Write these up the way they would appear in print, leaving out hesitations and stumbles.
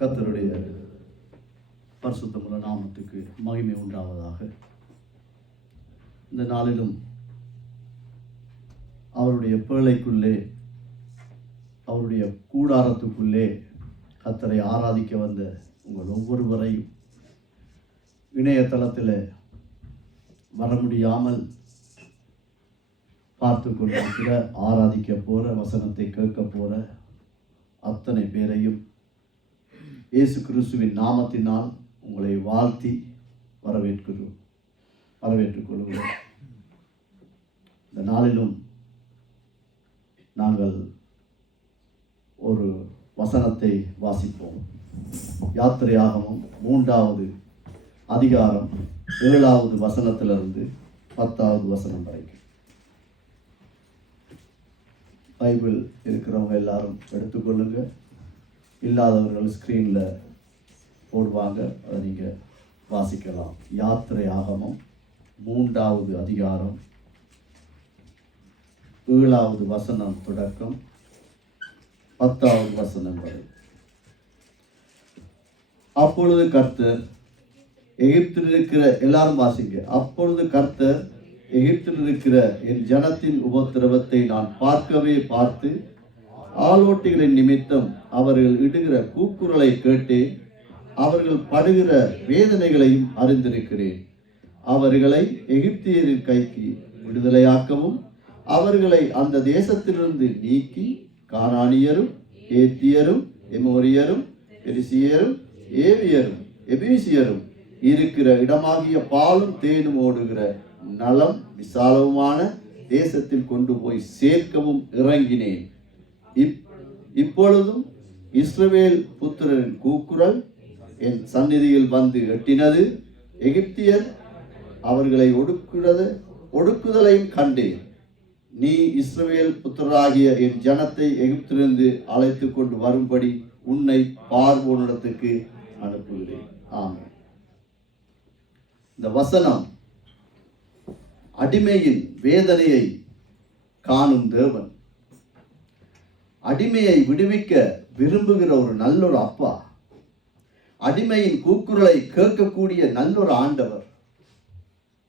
கர்த்தருடைய பரிசுத்தமுள்ள நாமத்துக்கு மகிமை உண்டாவதாக. இந்த நாளிலும் அவருடைய பேழைக்குள்ளே, அவருடைய கூடாரத்துக்குள்ளே கர்த்தரை ஆராதிக்க வந்த உங்கள் ஒவ்வொருவரையும் இணையதளத்தில் வர முடியாமல் பார்த்து கொண்டிருக்கிற, ஆராதிக்க போகிற, வசனத்தை கேட்க போகிற அத்தனை பேரையும் இயேசு கிறிஸ்துவின் நாமத்தினால் உங்களை வாழ்த்தி வரவேற்றுக் கொள்கிறோம். இந்த நாளிலும் நாங்கள் ஒரு வசனத்தை வாசிப்போம். யாத்திரையாகமம் 3வது அதிகாரம் 7வது வசனத்திலிருந்து 10வது வசனம் வரைக்கும். பைபிள் இருக்கிறவங்க எல்லாரும் எடுத்துக்கொள்ளுங்க. இல்லாதவர்கள் ஸ்க்ரீனில் போடுவாங்க, அதை நீங்கள் வாசிக்கலாம். யாத்திரையாகமம் 3வது அதிகாரம் 7வது வசனம் தொடக்கம் 10வது வசனம் வரை. அப்பொழுது கர்த்தர் எகிப்தில் இருக்கிற, எல்லாரும் வாசிங்க. அப்பொழுது கர்த்தர் எகிப்தில் இருக்கிற என் ஜனத்தின் உபத்திரவத்தை நான் பார்த்து ஆளோட்டிகளின் நிமித்தம் அவர்கள் இடுகிற கூக்குரலை கேட்டு அவர்கள் படுகிற வேதனைகளையும் அறிந்திருக்கிறேன். அவர்களை எகிப்தியரின் கைக்கு விடுதலையாக்கவும் அவர்களை அந்த தேசத்திலிருந்து நீக்கி கானானியரும் ஏத்தியரும் எமோரியரும் பெரிசியரும் ஏவியரும் எபீசியரும் இருக்கிற இடமாகிய பாலும் தேனும் ஓடுகிற நலம் விசாலவுமான தேசத்தில் கொண்டு போய் சேர்க்கவும் இறங்கினேன். இப்பொழுதும் இஸ்ரவேல் புத்திரரின் கூக்குரல் என் சந்நிதியில் வந்து எட்டினது. எகிப்தியர் அவர்களை ஒடுக்குதலையும் கண்டேன். நீ இஸ்ரவேல் புத்திரராகிய என் ஜனத்தை எகிப்திலிருந்து அழைத்து கொண்டு வரும்படி உன்னை பார்வோனிடத்துக்கு அனுப்புகிறேன். ஆமென். இந்த வசனம் அடிமையின் வேதனையை காணும் தேவன், அடிமையை விடுவிக்க விரும்புகிற ஒரு நல்லொரு அப்பா, அடிமையின் கூக்குரலை கேட்கக்கூடிய நல்லொரு ஆண்டவர்,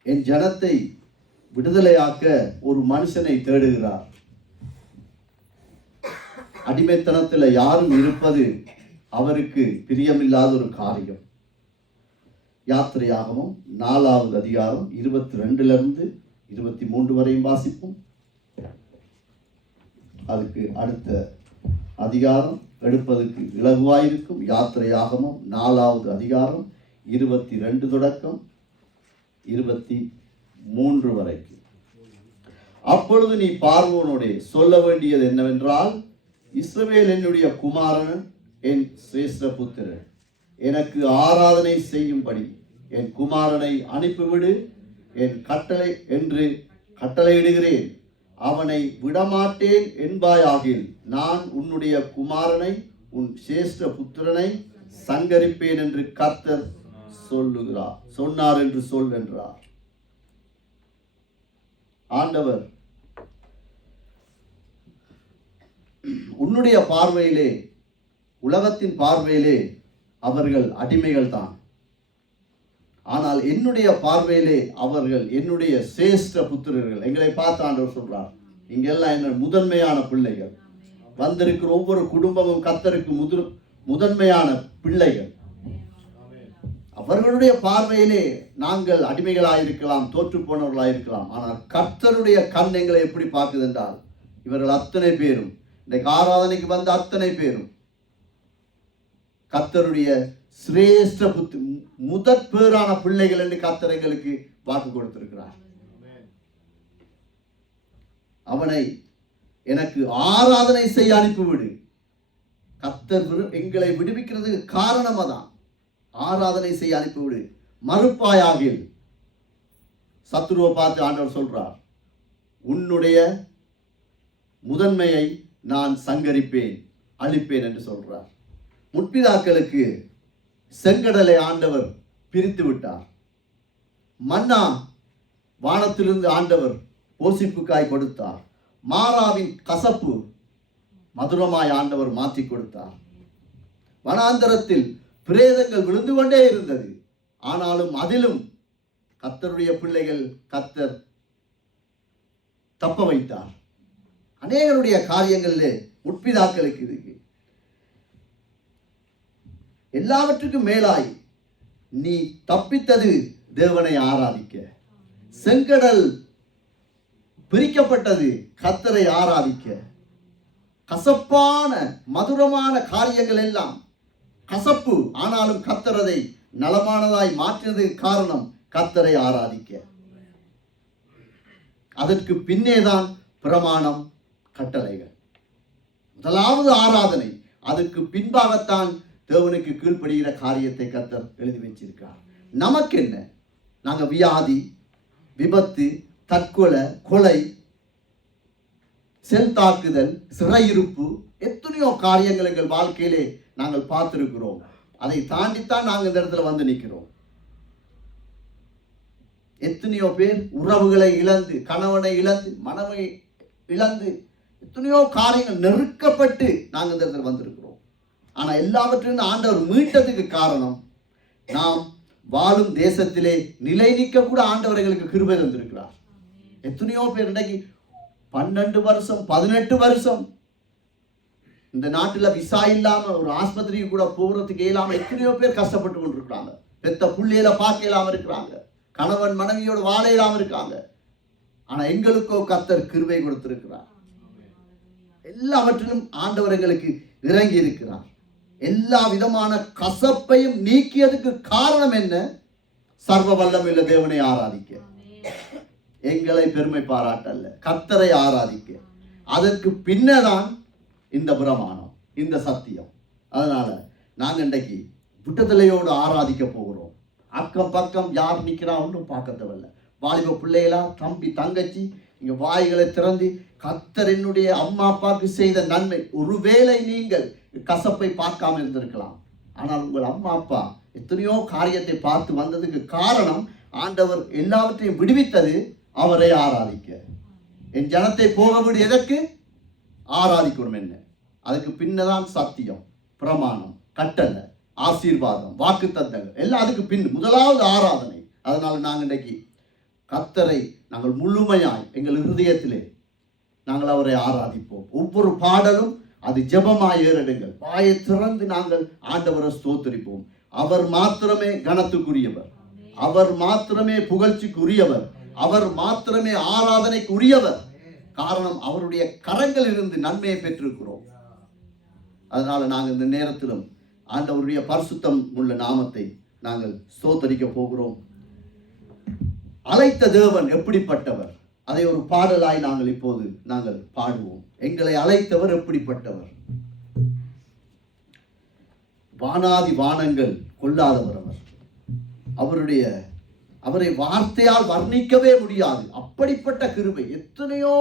என் ஜனத்தை விடுதலையாக்க ஒரு மனுஷனை தேடுகிறார். அடிமைத்தனத்தில் யாரும் இருப்பது அவருக்கு பிரியமில்லாத ஒரு காரியம். யாத்திரையாகமம் 4வது அதிகாரம் 22லிருந்து 23 வரையும் வாசிப்போம். அதுக்கு அடுத்த அதிகாரம் எடுப்பதற்கு இலகுவாயிருக்கும். யாத்திரையாகமம் 4வது அதிகாரம் 22 தொடக்கம் 23 வரைக்கும். அப்பொழுது நீ பார்வோனோடே சொல்ல வேண்டியது என்னவென்றால், இஸ்ரவேல் என்னுடைய குமாரன், என் சிரேஷ்ட புத்திரன், எனக்கு ஆராதனை செய்யும்படி என் குமாரனை அனுப்பிவிடு என் கட்டளையிடுகிறேன். அவனை விடமாட்டேன் என்பாயாகில் நான் உன்னுடைய குமாரனை உன் சிரேஷ்ட புத்திரனை சங்கரிப்பேன் என்று கர்த்தர் சொன்னார் என்று சொல் என்றார். ஆண்டவர் உன்னுடைய பார்வையிலே, உலகத்தின் பார்வையிலே அவர்கள் அடிமைகள் தான். ஆனால் என்னுடைய பார்வையிலே அவர்கள் என்னுடைய சிரேஷ்ட புத்திரர்கள். எங்களை பார்த்து ஆண்டவர் சொல்றார், நீங்க எல்லாம் என்ன முதன்மையான பிள்ளைகள். வந்திருக்கிற ஒவ்வொரு குடும்பமும் கர்த்தருக்கு முதன்மையான பிள்ளைகள். அவர்களுடைய பார்வையிலே நாங்கள் அடிமைகளாயிருக்கலாம், தோற்று போனவர்களாயிருக்கலாம். ஆனால் கர்த்தருடைய கண் எங்களை எப்படி பார்க்குது என்றால், இவர்கள் அத்தனை பேரும், இன்றைக்கு ஆராதனைக்கு வந்த அத்தனை பேரும் கர்த்தருடைய சிரேஷ்ட முதற் பேரான பிள்ளைகள் என்று கர்த்தர் எங்களுக்கு வாக்கு கொடுத்திருக்கிறார். அவனை எனக்கு ஆராதனை செய்ய அனுப்பிவிடு. கர்த்தர் எங்களை விடுவிக்கிறதுக்கு காரணம் அதான். ஆராதனை செய்ய அனுப்பிவிடு. மறுப்பாயாகில், சத்துருவை பார்த்து ஆண்டவர் சொல்றார், உன்னுடைய முதன்மையை நான் சங்கரிப்பேன், அழிப்பேன் என்று சொல்றார். முற்பிதாக்களுக்கு செங்கடலை ஆண்டவர் பிரித்து விட்டார். மன்னா வானத்திலிருந்து ஆண்டவர் போசிப்புக்காய் கொடுத்தார். மாறாவின் கசப்பு மதுரமாய் ஆண்டவர் மாற்றி கொடுத்தார். வனாந்தரத்தில் பிரேதங்கள் விழுந்து கொண்டே இருந்தது. ஆனாலும் அதிலும் கர்த்தருடைய பிள்ளைகள் கர்த்தர் தப்ப வைத்தார். அநேகருடைய காரியங்களிலே முற்பிதாக்களுக்கு இருக்கு. எல்லாவற்றுக்கும் மேலாய் நீ தப்பித்தது தேவனை ஆராதிக்க. செங்கடல் பிரிக்கப்பட்டது கர்த்தரை ஆராதிக்க. கசப்பான மதுரமான காரியங்கள் எல்லாம் கசப்பு, ஆனாலும் கர்த்தர் அதை நலமானதாய் மாற்றினதுக்கு காரணம் கர்த்தரை ஆராதிக்க. அதற்கு பின்னேதான் பிரமாணம், கட்டளைகள். முதலாவது ஆராதனை, அதற்கு பின்பாகத்தான் தேவனுக்கு கீழ்ப்படுகிற காரியத்தை கர்த்தர் எழுதி வச்சிருக்கார். நமக்கு என்ன? நாங்கள் வியாதி, விபத்து, தற்கொலை, கொலை, செல் தாக்குதல், சிறையிருப்பு, எத்தனையோ காரியங்கள் எங்கள் வாழ்க்கையிலே நாங்கள் பார்த்திருக்கிறோம். அதை தாண்டித்தான் நாங்கள் இந்த இடத்துல வந்து நிற்கிறோம். எத்தனையோ பேர் உறவுகளை இழந்து, கணவனை இழந்து, மனைவி இழந்து, எத்தனையோ காரியங்கள் நெருக்கப்பட்டு நாங்கள் இந்த இடத்துல வந்திருக்கிறோம். ஆனால் எல்லாவற்றிலும் ஆண்டவர் மீட்டதுக்கு காரணம், நாம் வாழும் தேசத்திலே நிலை நிற்க கூட ஆண்டவர் எங்களுக்கு கிருபை தந்திருக்கிறார். எத்தனையோ பேர் இன்றைக்கு 12 வருஷம் 18 வருஷம் இந்த நாட்டில் விசா இல்லாம ஒரு ஆஸ்பத்திரிக்கு கூட போகிறதுக்கு இயலாம எத்தனையோ பேர் கஷ்டப்பட்டு கொண்டிருக்கிறாங்க. பெத்த புள்ளையில பார்க்க இல்லாம இருக்கிறாங்க, கணவன் மனைவியோடு வாழ இல்லாம இருக்காங்க. ஆனா எங்களுக்கோ கர்த்தர் கிருபை கொடுத்திருக்கிறார். எல்லாவற்றிலும் ஆண்டவர் எங்களுக்கு இறங்கி இருக்கிறார். எல்லா விதமான கசப்பையும் நீக்கியதுக்கு காரணம் என்ன? சர்வ வல்லமையுள்ள தேவனை ஆராதிக்க, எங்களை பெருமை பாராட்டல்ல, கர்த்தரை ஆராதிக்க. அதற்கு பின்னதான் இந்த பிரமாணம், இந்த சத்தியம். அதனால நாங்கள் இன்றைக்கு விட்டதலையோடு ஆராதிக்க போகிறோம். அக்கம் பக்கம் யார் நிற்கிறா ஒன்றும் பார்க்க தேவையில்ல. வாலிப பிள்ளைகளா, தம்பி தங்கச்சி, இங்கே வாய்களை திறந்து கர்த்தர் என்னுடைய அம்மா அப்பாவுக்கு செய்த நன்மை. ஒருவேளை நீங்கள் கசப்பை பார்க்காம இருந்திருக்கலாம், ஆனால் உங்கள் அம்மா அப்பா எத்தனையோ காரியத்தை பார்த்து வந்ததுக்கு காரணம் ஆண்டவர் எல்லாவற்றையும் விடுவித்தது அவரை ஆராதிக்க. என் ஜனத்தை போக விடு, எதற்கு? ஆராதிக்கணும். என்ன? அதுக்கு பின்னதான் சத்தியம், பிரமாணம், கட்டளை, ஆசீர்வாதம், வாக்கு தத்தங்கள் எல்லாம் அதுக்கு பின். முதலாவது ஆராதனை. அதனால நாங்கள் இன்றைக்கு கர்த்தரை நாங்கள் முழுமையாய் எங்கள் இருதயத்திலே நாங்கள் அவரை ஆராதிப்போம். ஒவ்வொரு பாடலும் அது ஜெபமாய் ஏறெடுங்கள். வாயை திறந்து நாங்கள் ஆண்டவரை ஸ்தோத்திரிப்போம். அவர் மாத்திரமே கனத்துக்குரியவர், அவர் மாத்திரமே புகழ்ச்சிக்குரியவர், அவர் மாத்திரமே ஆராதனைக்கு உரியவர். காரணம், அவருடைய கரங்களில் இருந்து நன்மையை பெற்றிருக்கிறோம். அதனால நாங்கள் இந்த நேரத்திலும் ஆண்டவருடைய பரிசுத்தம் உள்ள நாமத்தை நாங்கள் ஸ்தோத்தரிக்க போகிறோம். அழைத்த தேவன் எப்படிப்பட்டவர்? அதை ஒரு பாடலாய் நாங்கள் இப்போது நாங்கள் பாடுவோம். எங்களை அழைத்தவர் எப்படிப்பட்டவர்? வானாதி வானங்கள் கொள்ளாதவர் அவர். அவரை வார்த்தையால் வர்ணிக்கவே முடியாது. அப்படிப்பட்ட கிருபை. எத்தனையோ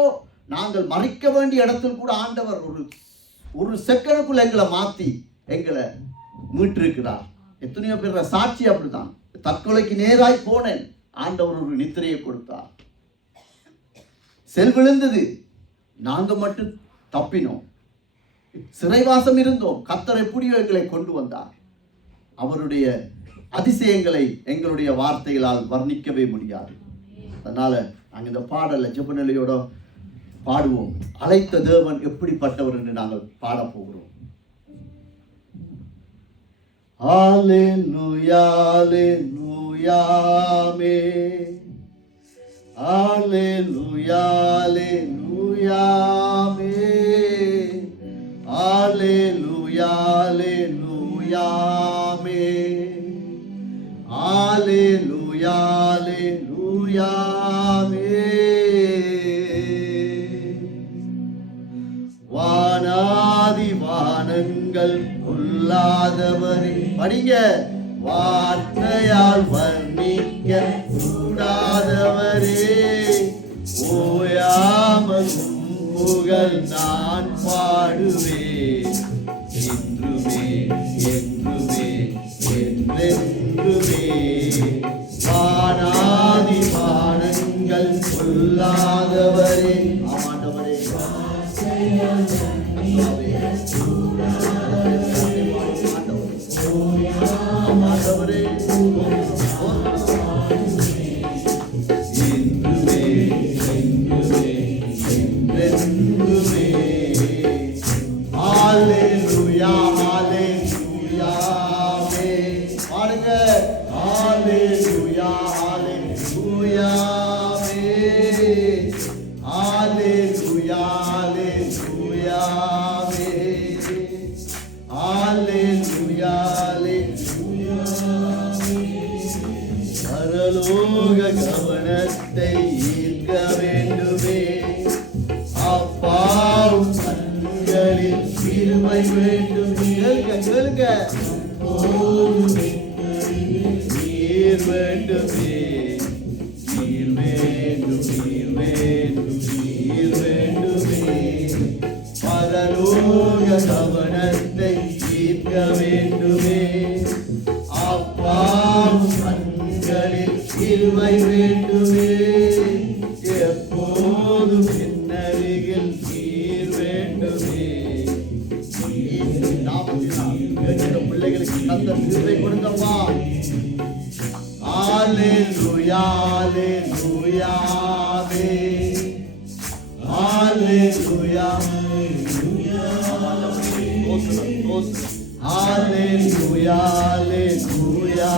நாங்கள் மறைக்க வேண்டிய இடத்தில் கூட ஆண்டவர் ஒரு செகண்டுக்குள்ள எங்களை மாற்றி எங்களை மீட்டிருக்கிறார். எத்தனையோ பேர் சாட்சி அப்படிதான். தற்கொலைக்கு நேராய் போனேன், ஆண்டவர் ஒரு நித்திரையை கொடுத்தார். செல் விழுந்தது, நாங்க மட்டும் தப்பினோம். சிறைவாசம் இருந்தோம், கர்த்தர் எப்படியோ எங்களை கொண்டு வந்தார். அவருடைய அதிசயங்களை எங்களுடைய வார்த்தைகளால் வர்ணிக்கவே முடியாது. அதனால நாங்கள் இந்த பாடலை ஜெபநிலையோட பாடுவோம். அழைத்த தேவன் எப்படிப்பட்டவர் என்று நாங்கள் பாடப் போகிறோம். Alleluia, alleluia, amen. Alleluia, alleluia, amen. Alleluia, alleluia, amen. Alleluia, alleluia, amen. வானாதி வானங்கள் கொள்ளாதவரே, படிங்க. வார்த்தையால் வர்ணிக்க கூடாதவரே, ஓயாமல் புகழ் நான் பாடுவேன். என்றுமே என்றுமே என்றென்றுமே. வானாதி வானங்கள் கொள்ளாதவரே, ஆமாண்டவரே, வார்த்தையால் வர்ணிக்க கூடாதவரே, ஹalleluya ஹalleluya ஹalleluya ஹalleluya பரலோக கவனத்தை ஈர்க்க வேண்டுமே அப்பாவும் கண்களில் கிருபை வேண்டும் கேளுங்க நீர் வேண்டுமே நீர் வேண்டும் நீர் வேண்டும் நீர் வேண்டுமே பரலோக கவனத்தை ஈர்க்க வேண்டுமே அப்பாவும் கண்களில் கிருபை வேண்டுமே எப்போதும் என்னருகில் நீர் வேண்டுமே பிள்ளைகளுக்கு தந்த கிருபை கொடுங்கப்பா ஹalleluya ஹalleluya ஹalleluya ஹalleluya ஹalleluya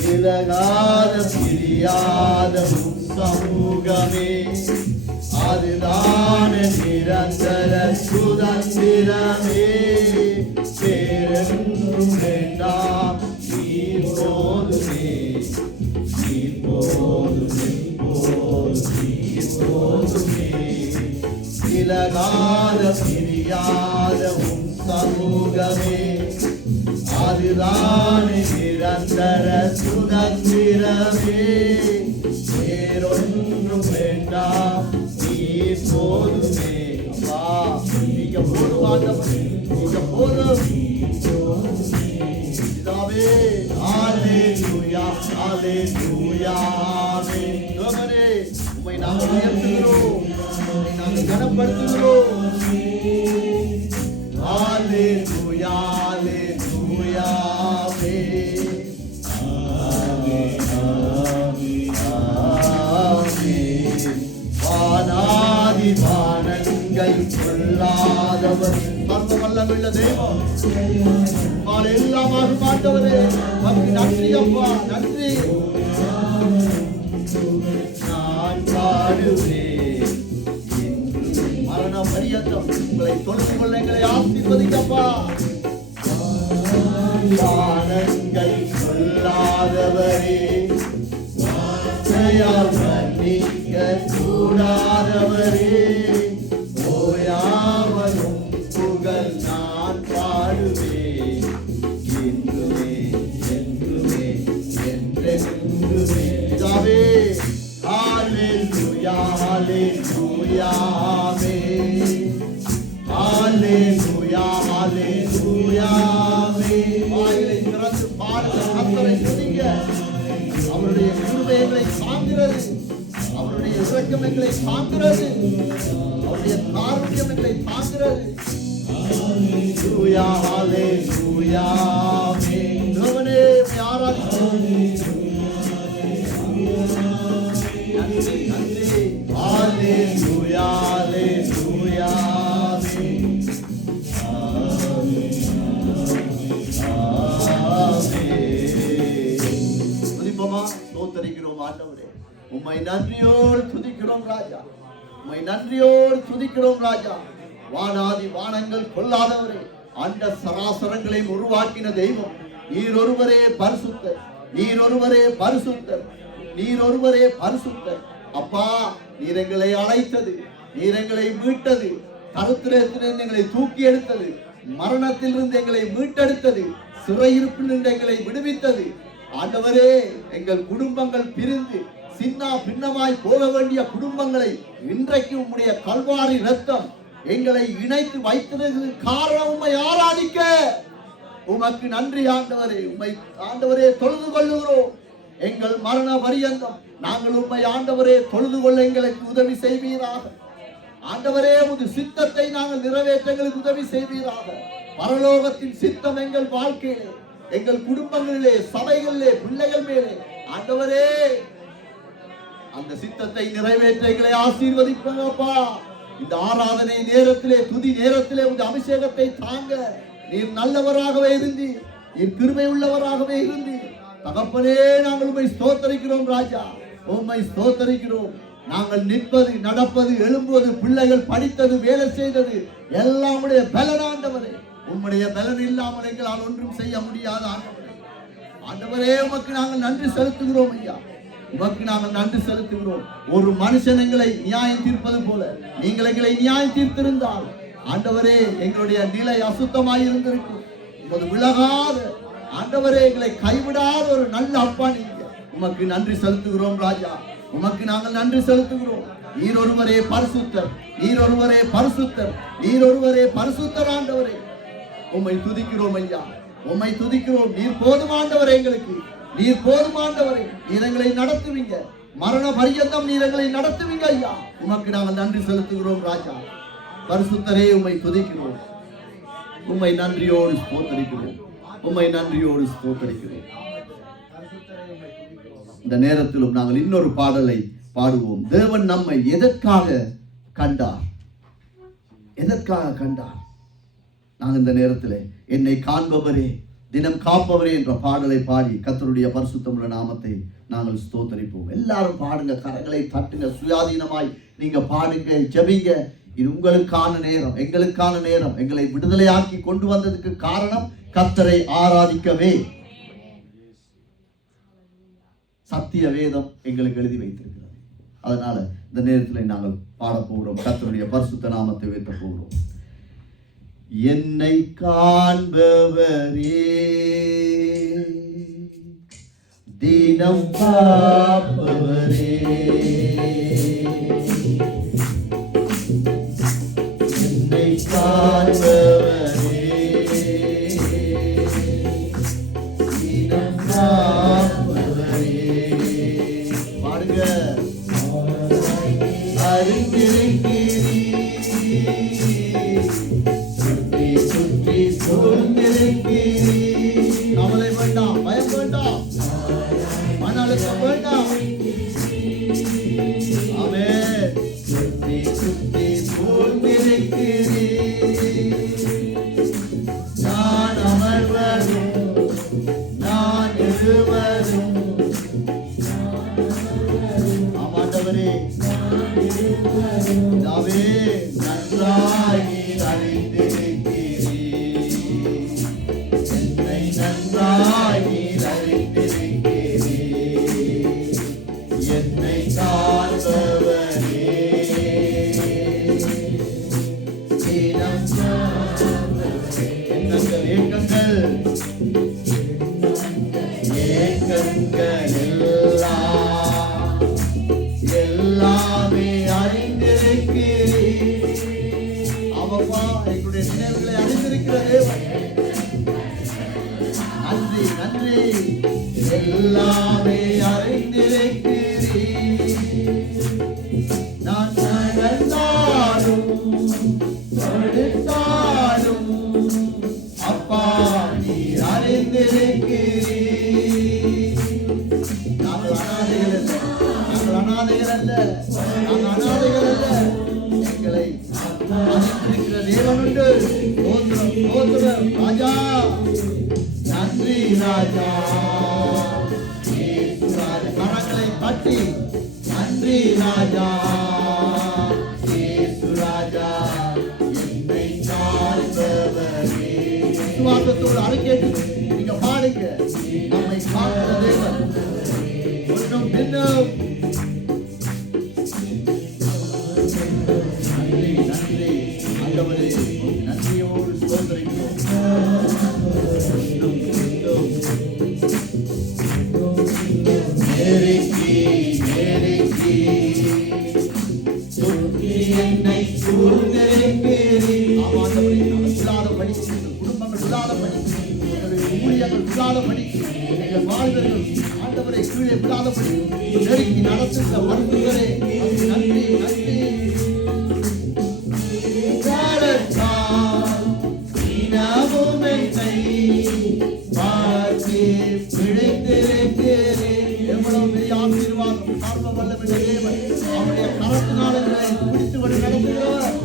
விலகாத பிரியாத சமூகமே அதுதான நிரந்தர சுதந்திரமே பேரென்றும் வேண்டாம் நீர் போதுமே நீர் போதுமே நீர் போதுமே விலகாத பிரியாத சமூகமே அதுதான் நிரந்தர சுதந்திரமே வேறொன்றும் வேண்டாம் நீர் போதுமே அப்பா நீங்க போதுமானவரே நீங்க போதும் பிதாவே ஹalleluya ஹalleluya தேவனே உம்மை நாங்கள் உயர்த்துகிறோம் உம்மை நாங்கள் கனப்படுத்துகிறோம் ஹalleluya ஹalleluya வானாதி வானங்கள் கொள்ளாதவர் சர்வவல்லமையுள்ள தெய்வம் எல்லாம் மாட்டவரே நன்றி அப்பா நன்றி நான் பாடுவேன் மரண பரியந்தம் உங்களை தொழுது கொள்ள எங்களை ஆசீர்வதிக்கப்பா வானங்கள் கொள்ளாதவரே வார்த்தையால் மன்னிக்க கூடாதவரே ஓயாமலும் புகழ் நான் பாடுவேன் என்றுமே என்றுமே என்றென்றுமே பிதாவே ஹalleluya ஹalleluya ஹalleluya ஹalleluya வாயிலை திறந்து பாடுங்க கர்த்தரை துதிங்க அவருடைய கிருபைகளை தாங்குகிறது அவருடைய இரக்கங்களை தாங்குகிறது அவருடைய காருண்யங்களை தாங்குகிறது ஹalleluya ஹalleluya தேவனே நன்றி நன்றி ஹalleluya ஹalleluya ஸ்தோத்திரிக்கிறோம் ஆண்டவரே உம்மை நன்றியோடு துதிக்கிறோம் ராஜா உம்மை நன்றியோடு துதிக்கிறோம் ராஜா வானாதி வானங்கள் கொள்ளாதவரே அண்ட சராசரங்களை உருவாக்கின தெய்வம் நீர் ஒருவரே பரிசுத்தர் நீர் ஒருவரே பரிசுத்தர் நீர் ஒருவரே பரிசுத்தர் அப்பா நீர் எங்களை அழைத்தது நீர் எங்களை மீட்டது கருத்திரத்திலிருந்து எங்களை தூக்கி எடுத்தது மரணத்தில் இருந்து எங்களை மீட்டெடுத்தது சிறையிருப்பில் இருந்து எங்களை விடுவித்தது ஆண்டவரே எங்கள் குடும்பங்கள் பிரிந்து சின்ன பின்னமாய் போக வேண்டிய குடும்பங்களை இன்றைக்கு உம்முடைய கல்வாரி இரத்தம் எங்களை இணைத்து வைத்தது காரணம் உம்மை ஆராதிக்க உமக்கு நன்றி ஆண்டவரே உம்மை ஆண்டவரே தொழுது கொள்ளுகிறோம் எங்கள் மரண பரியந்தம் நாங்கள் உம்மை ஆண்டவரே தொழுது கொள்ள எங்களுக்கு உதவி செய்வீராக ஆண்டவரே உமது சித்தத்தை நாங்கள் நிறைவேற்ற எங்களுக்கு உதவி செய்வீராக பரலோகத்தின் சித்தம் எங்கள் வாழ்க்கையிலே எங்கள் குடும்பங்களிலே சபைகளிலே பிள்ளைகள் மேலே ஆண்டவரே அந்த சித்தத்தை நிறைவேற்ற எங்களை ஆசீர்வதிப்பா இந்த ஆராதனை நேரத்திலே துதி நேரத்திலே உங்க அபிஷேகத்தை தாங்க நீர் நல்லவராகவே இருந்தீர் நீர் கிருபை உள்ளவராகவே இருந்தீர். தகப்பனே, நாங்கள் உம்மை ஸ்தோத்தரிக்கிறோம் ராஜா, உம்மை ஸ்தோத்தரிக்கிறோம். நாங்கள் நிற்பது, நடப்பது, எழும்புவது, பிள்ளைகள் படித்தது, வேலை செய்தது எல்லாம் உடைய பலனாண்டவரே. உம்முடைய பலன் இல்லாமல் எங்களால் ஒன்றும் செய்ய முடியாத ஆண்டவரே. ஆண்டவரே, உமக்கு நாங்கள் நன்றி செலுத்துகிறோம் ஐயா, உமக்கு நாங்கள் நன்றி செலுத்துகிறோம். ஒரு மனுஷன் எங்களை நியாயம் தீர்ப்பது போல நீங்கள் எங்களை நியாயம் தீர்த்திருந்தால் ஆண்டவரே, எங்களுடைய நிலை அசுத்தமாய் இருந்திருக்கும். உமது விலகாத ஆண்டவரே, எங்களை கைவிடாத ஒரு நல்ல அப்பா நீங்க. உமக்கு நன்றி செலுத்துகிறோம் ராஜா, உமக்கு நாங்கள் நன்றி செலுத்துகிறோம். நீர் ஒருவரே பரிசுத்தர், நீர் ஒருவரே பரிசுத்தர், நீர் ஒருவரே பரிசுத்தர் ஆண்டவரே. உம்மை துதிக்கிறோம் ஐயா, உம்மை துதிக்கிறோம். நீர் போதுமாண்டவரே, எங்களுக்கு நீர் போதுமாண்டவரே. நீர் எங்களை நடத்துவீங்க, மரண பரியந்தம் நீர் எங்களை நடத்துவீங்க ஐயா. உமக்கு நாங்கள் நன்றி செலுத்துகிறோம் ராஜா. பரிசுத்தரே, உம்மை துதிக்கிறோம், உம்மை நன்றியோடு ஸ்தோத்தரிக்கிறோம், உம்மை நன்றியோடு ஸ்தோத்தரிக்கிறோம். இந்த நேரத்திலும் நாங்கள் இன்னொரு பாடலை பாடுவோம். தேவன் நம்மை எதற்காக கண்டார், எதற்காக கண்டார். நாங்கள் இந்த நேரத்தில் என்னை காண்பவரே, தினம் காப்பவரே என்ற பாடலை பாடி கர்த்தருடைய பரிசுத்தமுள்ள நாமத்தை நாங்கள் ஸ்தோத்தரிப்போம். எல்லாரும் பாடுங்க, கரங்களை தட்டுங்க, சுயாதீனமாய் நீங்க பாடுங்க, ஜெபிங்க. இது உங்களுக்கான நேரம், எங்களுக்கான நேரம். எங்களை விடுதலையாக்கி கொண்டு வந்ததுக்கு காரணம் கர்த்தரை ஆராதிக்கவே. சத்திய வேதம் எங்களுக்கு எழுதி வைத்திருக்கிறது. அதனால இந்த நேரத்தில் நாங்கள் பாட போகிறோம், கர்த்தருடைய பரிசுத்த நாமத்தை உயர்த்த போகிறோம். என்னை காண்பவரே, தினம் காப்பவரே, என்னை காண்பவரே, தினம் காப்பவரே. பாருங்க, அறிந்திருக்கிறீர், சுற்றி சுற்றி சூழ்ந்திருக்கிறீர். கவலை வேண்டாம், பயம் வேண்டாம், மன அழுத்தம் வேண்டாம். ஆமென். சுற்றி சுற்றி சூழ்ந்திருக்கிறீர், நான் அமர்வதும் நான் எழுவதும். ஆமாண்டவரே, தாவே நன்றாய் நீர் அறிந்திருக்கிறீர், என்னை நன்றாய் நீர் அறிந்திருக்கிறீர். என்னை காண்பவரே, தினம் காண்பவரே. எண்ணங்கள் ஏக்கங்கள் ஏக்கங்கள் எல்லாமே அறிந்திருக்கிறீர். அவப்பா, எங்களுடைய நினைவுகளை அறிந்திருக்கிற தேவன். நன்றி நன்றி. எல்லாமே அறிந்திருக்கிறீர். நான் நடந்தாலும் படுத்தாலும் அப்பா நீர் அறிந்திருக்கிறீர். நாங்கள் அனாதைகள் அல்ல, நாங்கள் அனாதைகள் அல்ல, நாங்கள் அனாதைகள் அல்ல. எங்களை அறிந்திருக்கிற தேவன் உண்டு. ஸ்தோத்திரம், ஸ்தோத்திரம் ராஜா. நன்றி ராஜா. இயேசு ராஜா. கரங்களை தட்டி நன்றி ராஜா. இயேசு ராஜா, என்னை காண்பவரே. விசுவாசத்தோடு அறிக்கையிட்டு நீங்க பாடுங்க. நம்மை காக்கிற தேவன் ஒன்றும் பின்னும். நன்றி நன்றி ஆண்டவரே, நன்றியோடு ஸ்தோத்திரிக்கிறோம். நெருக்கி நெருக்கி சுற்றி என்னை சூழ்ந்திருக்கிறீர். ஆமாண்டவரே, நாங்கள் விழாதபடி, குடும்பங்கள் விழாதபடி, எங்களுடைய ஊழியர்கள் விழாதபடி, எங்கள் வாழ்வர்கள் ஆண்டவரை கீழே விழாதபடி நெருக்கி நடத்துகிற மருத்துவரே நன்றி நன்றி. தினமும் என்னை பார்த்து பிழைத்திருக்கிறேன். எவ்வளவு பெரிய ஆசீர்வாதம்! சர்வ வல்லமையுள்ள தேவன் அவருடைய கரத்தினால் எங்களை பிடித்து வழி நடத்துகிறவர்.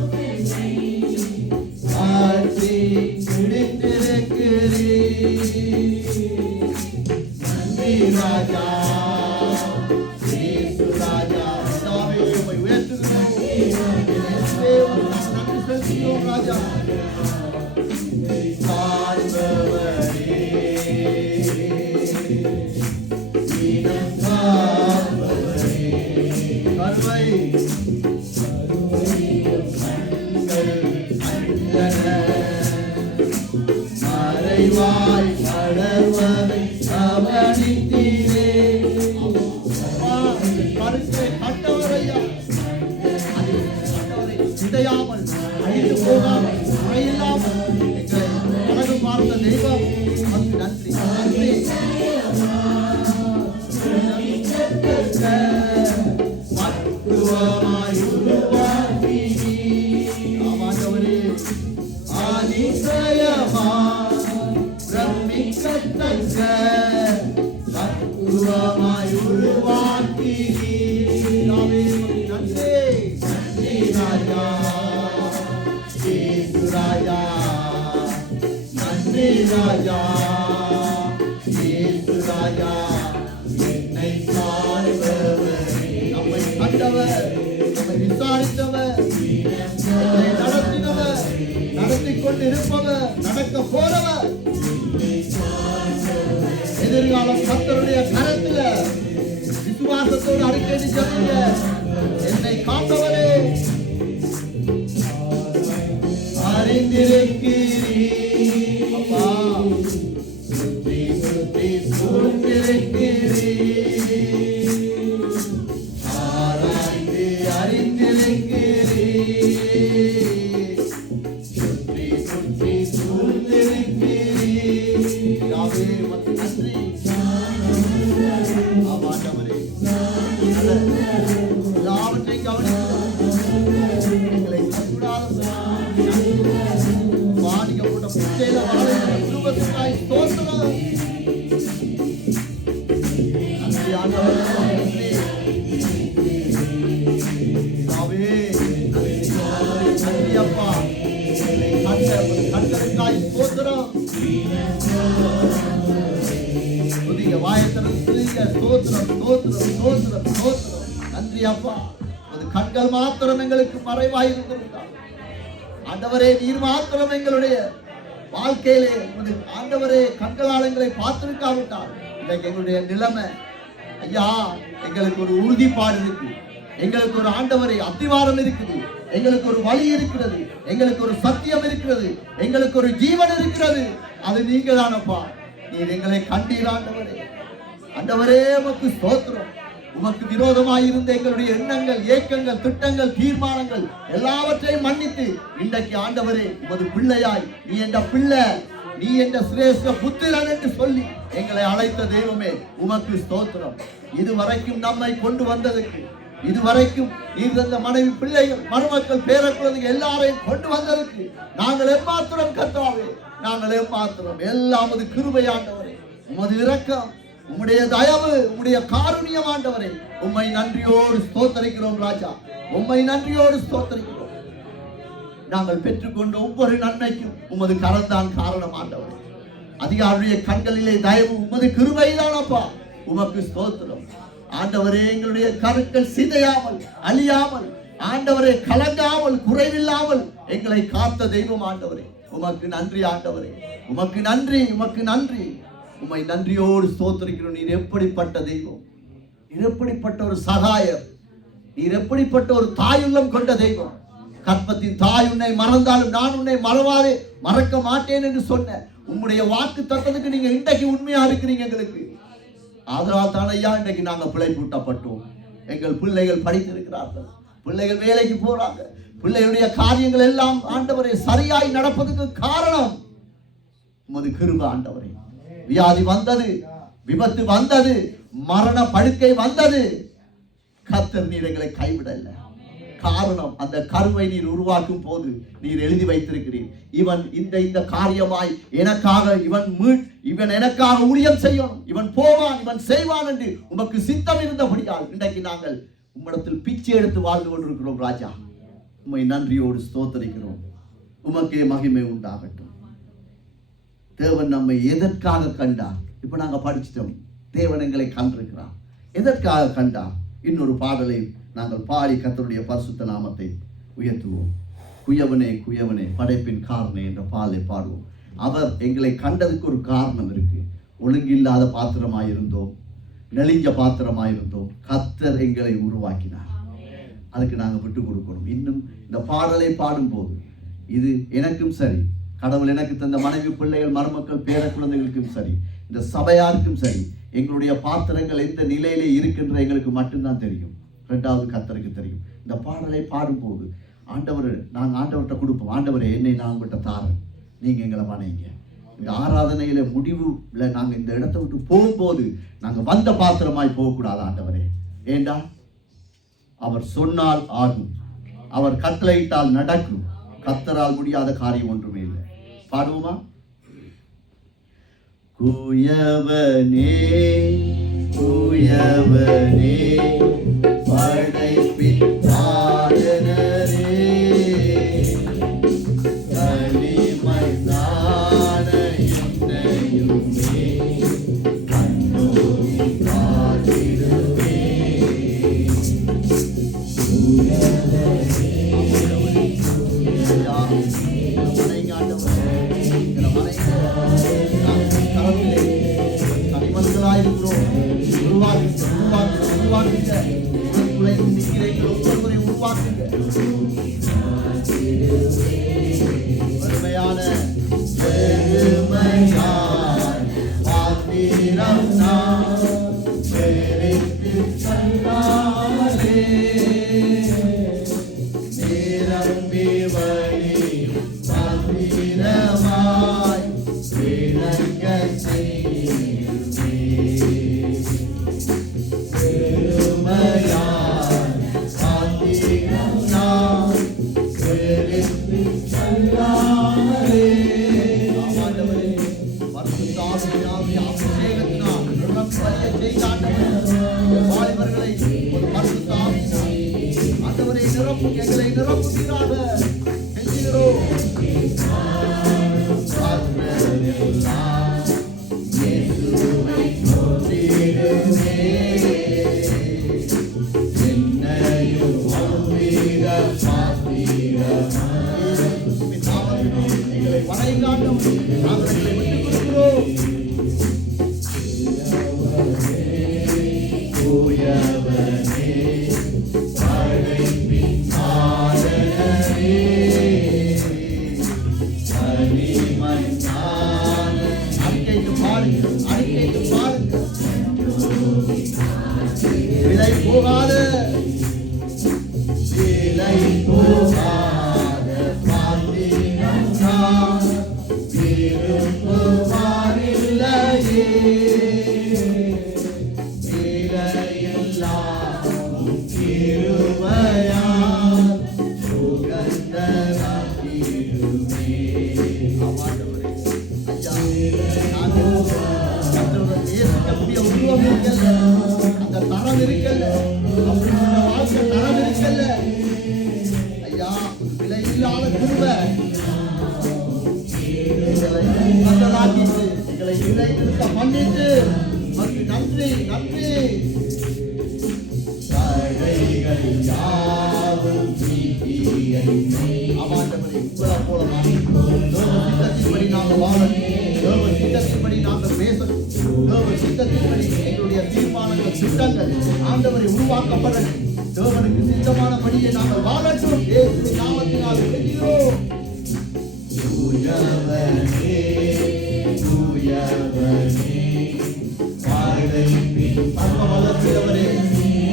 பார்த்து பிடித்திருக்கிறேன். ராஜா இயேசு ராஜா நாமே உம்மை உயர்த்துகிறோம் இயேசுவே உமக்கு நன்றி செலுத்துகிறோம் ராஜா காண்பவரே நீனம் காண்பவரே கருணை மறைவாய் வளர்வதை கவனித்தீரே கருத்தை கண்டவரையா சிதையாமல் அழிந்து போகாமல் குறையில்லாமல் எங்களை அழகு பார்த்த தெய்வம் உமக்கு நன்றி நன்றி மத்துவமாய் உருவாக்கி ஆமாண்டவரே அதிசயமா பிரமிக்கத்தக்க மத்துவமாய் உருவாக்கி நன்றி நன்றி ராஜா இயேசு ராஜா நன்றி ராஜா இயேசு ராஜா என்னை காண்பவர் நம்மை கண்டவர் நம்மை விசாரித்தவர் நம்மை நடத்தினவர் நடத்திக் கொண்டிருப்பவர் நடக்க போறவர் எதிர்காலம் கர்த்தருடைய கரத்துல விசுவாசத்தோடு அடிக்கடி சொல்லுங்க என்னை காண்பவரே அறிந்திருக்கிறீர் அப்பா சுற்றி சுற்றி சூழ்ந்திருக்கிறீர் ஆராய்ந்து அறிந்திருக்கிறீர் சுற்றி சுற்றி சூழ்ந்திருக்கிறீர் யாவே உமக்கு நன்றி ஆமாண்டவரே எல்லாவற்றையும் கவனிக்கிறோம் எங்களை கைவிடாத பாடிக்கப்பட்ட புத்தேல வாழையில குடும்பத்துக்காய் ஸ்தோத்திரம் நன்றி ஆண்டவரே நன்றி யாவே நன்றி அப்பா கண்களுக்காய் ஸ்தோத்திரம் புதிய வாயத்திறன் ஸ்தோத்திரம் ஸ்தோத்திரம் ஸ்தோத்திரம் ஸ்தோத்திரம் நன்றி அப்பா அது கண்கள் மாத்திரம் எங்களுக்கு மறைவாயிருந்திருந்தார் ஆண்டவரே நீர் மாத்திரம் எங்களுடைய வாழ்க்கையிலே ஆண்டவரே கண்களால் எங்களை பார்த்திருக்காவிட்டால் இன்றைக்கு எங்களுடைய நிலைமை ஐயா எங்களுக்கு ஒரு உறுதிப்பாடு இருக்கு எங்களுக்கு ஒரு ஆண்டவரே அத்திவாரம் இருக்குது எங்களுக்கு ஒரு வழி இருக்கிறது எங்களுக்கு ஒரு சத்தியம் இருக்கிறது எங்களுக்கு ஒரு ஜீவன் இருக்கிறது அது நீங்க தானப்பா நீர் எங்களை கண்டீர் ஆண்டவரே ஆண்டவரே உமக்கு ஸ்தோத்திரம் உமக்கு விரோதமாய் இருந்த எங்களுடைய எண்ணங்கள் ஏக்கங்கள் திட்டங்கள் தீர்மானங்கள் எல்லாவற்றையும் மன்னித்து இன்றைக்கு ஆண்டவரே உமது பிள்ளையாய் நீ என்ற பிள்ளை நீ என்ற சிரேஷ்ட புத்திரன் என்று சொல்லி எங்களை அழைத்த தெய்வமே உமக்கு ஸ்தோத்திரம் இதுவரைக்கும் நம்மை கொண்டு வந்ததுக்கு இதுவரைக்கும் நீர் தந்த மனைவி பிள்ளைகள் மருமக்கள் பேரக்குழந்தைகள் எல்லாரையும் கொண்டு வந்ததுக்கு நாங்கள் எம்மாத்திரம் கர்த்தாவே நாங்கள் எம்மாத்திரம் எல்லாம் உமது கிருபை ஆண்டவரே உமது இரக்கம் உம்முடைய தயவு உம்முடைய காருண்யம் ஆண்டவரே உம்மை நன்றியோடு ஸ்தோத்தரிக்கிறோம் ராஜா உம்மை நன்றியோடு ஸ்தோத்தரிக்கிறோம் நாங்கள் பெற்றுக்கொண்ட ஒவ்வொரு நன்மைக்கும் உமது கரம்தான் காரணம் ஆண்டவரே அதிகாரியுடைய கண்களிலே தயவு உமது கிருபைதான் அப்பா உமக்கு ஸ்தோத்திரம் ஆண்டவரே எங்களுடைய கருக்கள் சிதையாமல் அழியாமல் ஆண்டவரே கலங்காமல் குறைவில்லாமல் எங்களை காத்த தெய்வம் ஆண்டவரே உமக்கு நன்றி ஆண்டவரே உமக்கு நன்றி உமக்கு நன்றி உம்மை நன்றியோடு ஸ்தோத்திரிக்கிறோம் நீர் எப்படிப்பட்ட தெய்வம் நீர் எப்படிப்பட்ட ஒரு சகாயர் நீர் எப்படிப்பட்ட ஒரு தாயுள்ளம் கொண்ட தெய்வம் கற்பத்தின் தாய் உன்னை மறந்தாலும் நான் உன்னை மறக்க மாட்டேன் என்று சொன்ன உம்முடைய வாக்கு தத்தத்துக்கு நீங்க இன்றைக்கு உண்மையா இருக்கிறீங்க எங்களுக்கு அதனால் தான் ஐயா இன்றைக்கு நாங்கள் பிழைப்பூட்டப்பட்டோம் எங்கள் பிள்ளைகள் படித்திருக்கிறார்கள் பிள்ளைகள் வேலைக்கு போறாங்க பிள்ளைகளுடைய காரியங்கள் எல்லாம் ஆண்டவரே சரியாய் நடப்பதற்கு காரணம் உமது கிருபை ஆண்டவரே வியாதி வந்தது விபத்து வந்தது மரண படுக்கை வந்தது கர்த்தர் நீர் எங்களை கைவிடல காரணம் அந்த கருவை நீர் உருவாக்கும் போது நீர் எழுதி வைத்திருக்கிறீர் இவன் இந்த காரியமாய் எனக்காக இவன் எனக்காக ஊழியம் செய்யணும் இவன் போவான் இவன் செய்வான் என்று உமக்கு சித்தம் இருந்தபடியால் இன்றைக்கு நாங்கள் உம்மிடத்தில் பிச்சை எடுத்து வாழ்ந்து கொண்டிருக்கிறோம் ராஜா உம்மை நன்றியோடு ஸ்தோத்தரிக்கிறோம் உமக்கே மகிமை உண்டாகட்டும் தேவன் நம்மை எதற்காக கண்டார் இப்ப நாங்க படிச்சிட்டோம் தேவன் எங்களை கண்டிருக்கிறார். எதற்காக கண்டார்? இன்னொரு பாடலை நாங்கள் பாடி கர்த்தருடைய பரிசுத்த நாமத்தை உயர்த்துவோம். குயவனே குயவனே படைப்பின் காரணே என்ற பாடலை பாடுவோம். அவர் எங்களை கண்டதுக்கு ஒரு காரணம் இருக்கு. ஒழுங்கில்லாத பாத்திரமாயிருந்தோம், நெளிஞ்ச பாத்திரமாயிருந்தோம், கர்த்தர் எங்களை உருவாக்கினார். அதுக்கு நாங்கள் விட்டு கொடுக்கணும். இன்னும் இந்த பாடலை பாடும்போது இது எனக்கும் சரி, கடவுள் எனக்கு தந்த மனைவி, பிள்ளைகள், மருமக்கள், பேர குழந்தைகளுக்கும் சரி, இந்த சபையாருக்கும் சரி, எங்களுடைய பாத்திரங்கள் எந்த நிலையிலே இருக்கின்ற எங்களுக்கு மட்டும்தான் தெரியும். ரெண்டாவது கர்த்தருக்கு தெரியும். இந்த பாடலை பாடும்போது ஆண்டவர், நாங்கள் ஆண்டவர்கிட்ட கொடுப்போம். ஆண்டவரே, என்னை நான் உங்கள்கிட்ட தாரேன், நீங்கள் எங்களை வணைங்க. இந்த ஆராதனையில முடிவுல நாங்கள் இந்த இடத்தை விட்டு போகும்போது நாங்கள் வந்த பாத்திரமாய் போகக்கூடாது ஆண்டவரே. ஏண்டா அவர் சொன்னால் ஆகும், அவர் கட்டளையிட்டால் நடக்கும், கர்த்தரால் முடியாத காரியம் ஒன்றுமே இல்லை. பாடுவோமா? குயவனே குயவனே படைப்பின் காரணரே, களிமண்ணான என்னையுமே கண்ணோக்கி காத்திடுவே. ஆண்டவரை உருவாக்கப்பட தேவனுக்கு சித்தமானபடியே நாங்கள் வாழட்டும். இயேசுவின் நாமத்தினால் வேண்டுகிறோம். தூயவனே தூயவனே படைப்பின் சர்வ வல்லமையுள்ளவரே,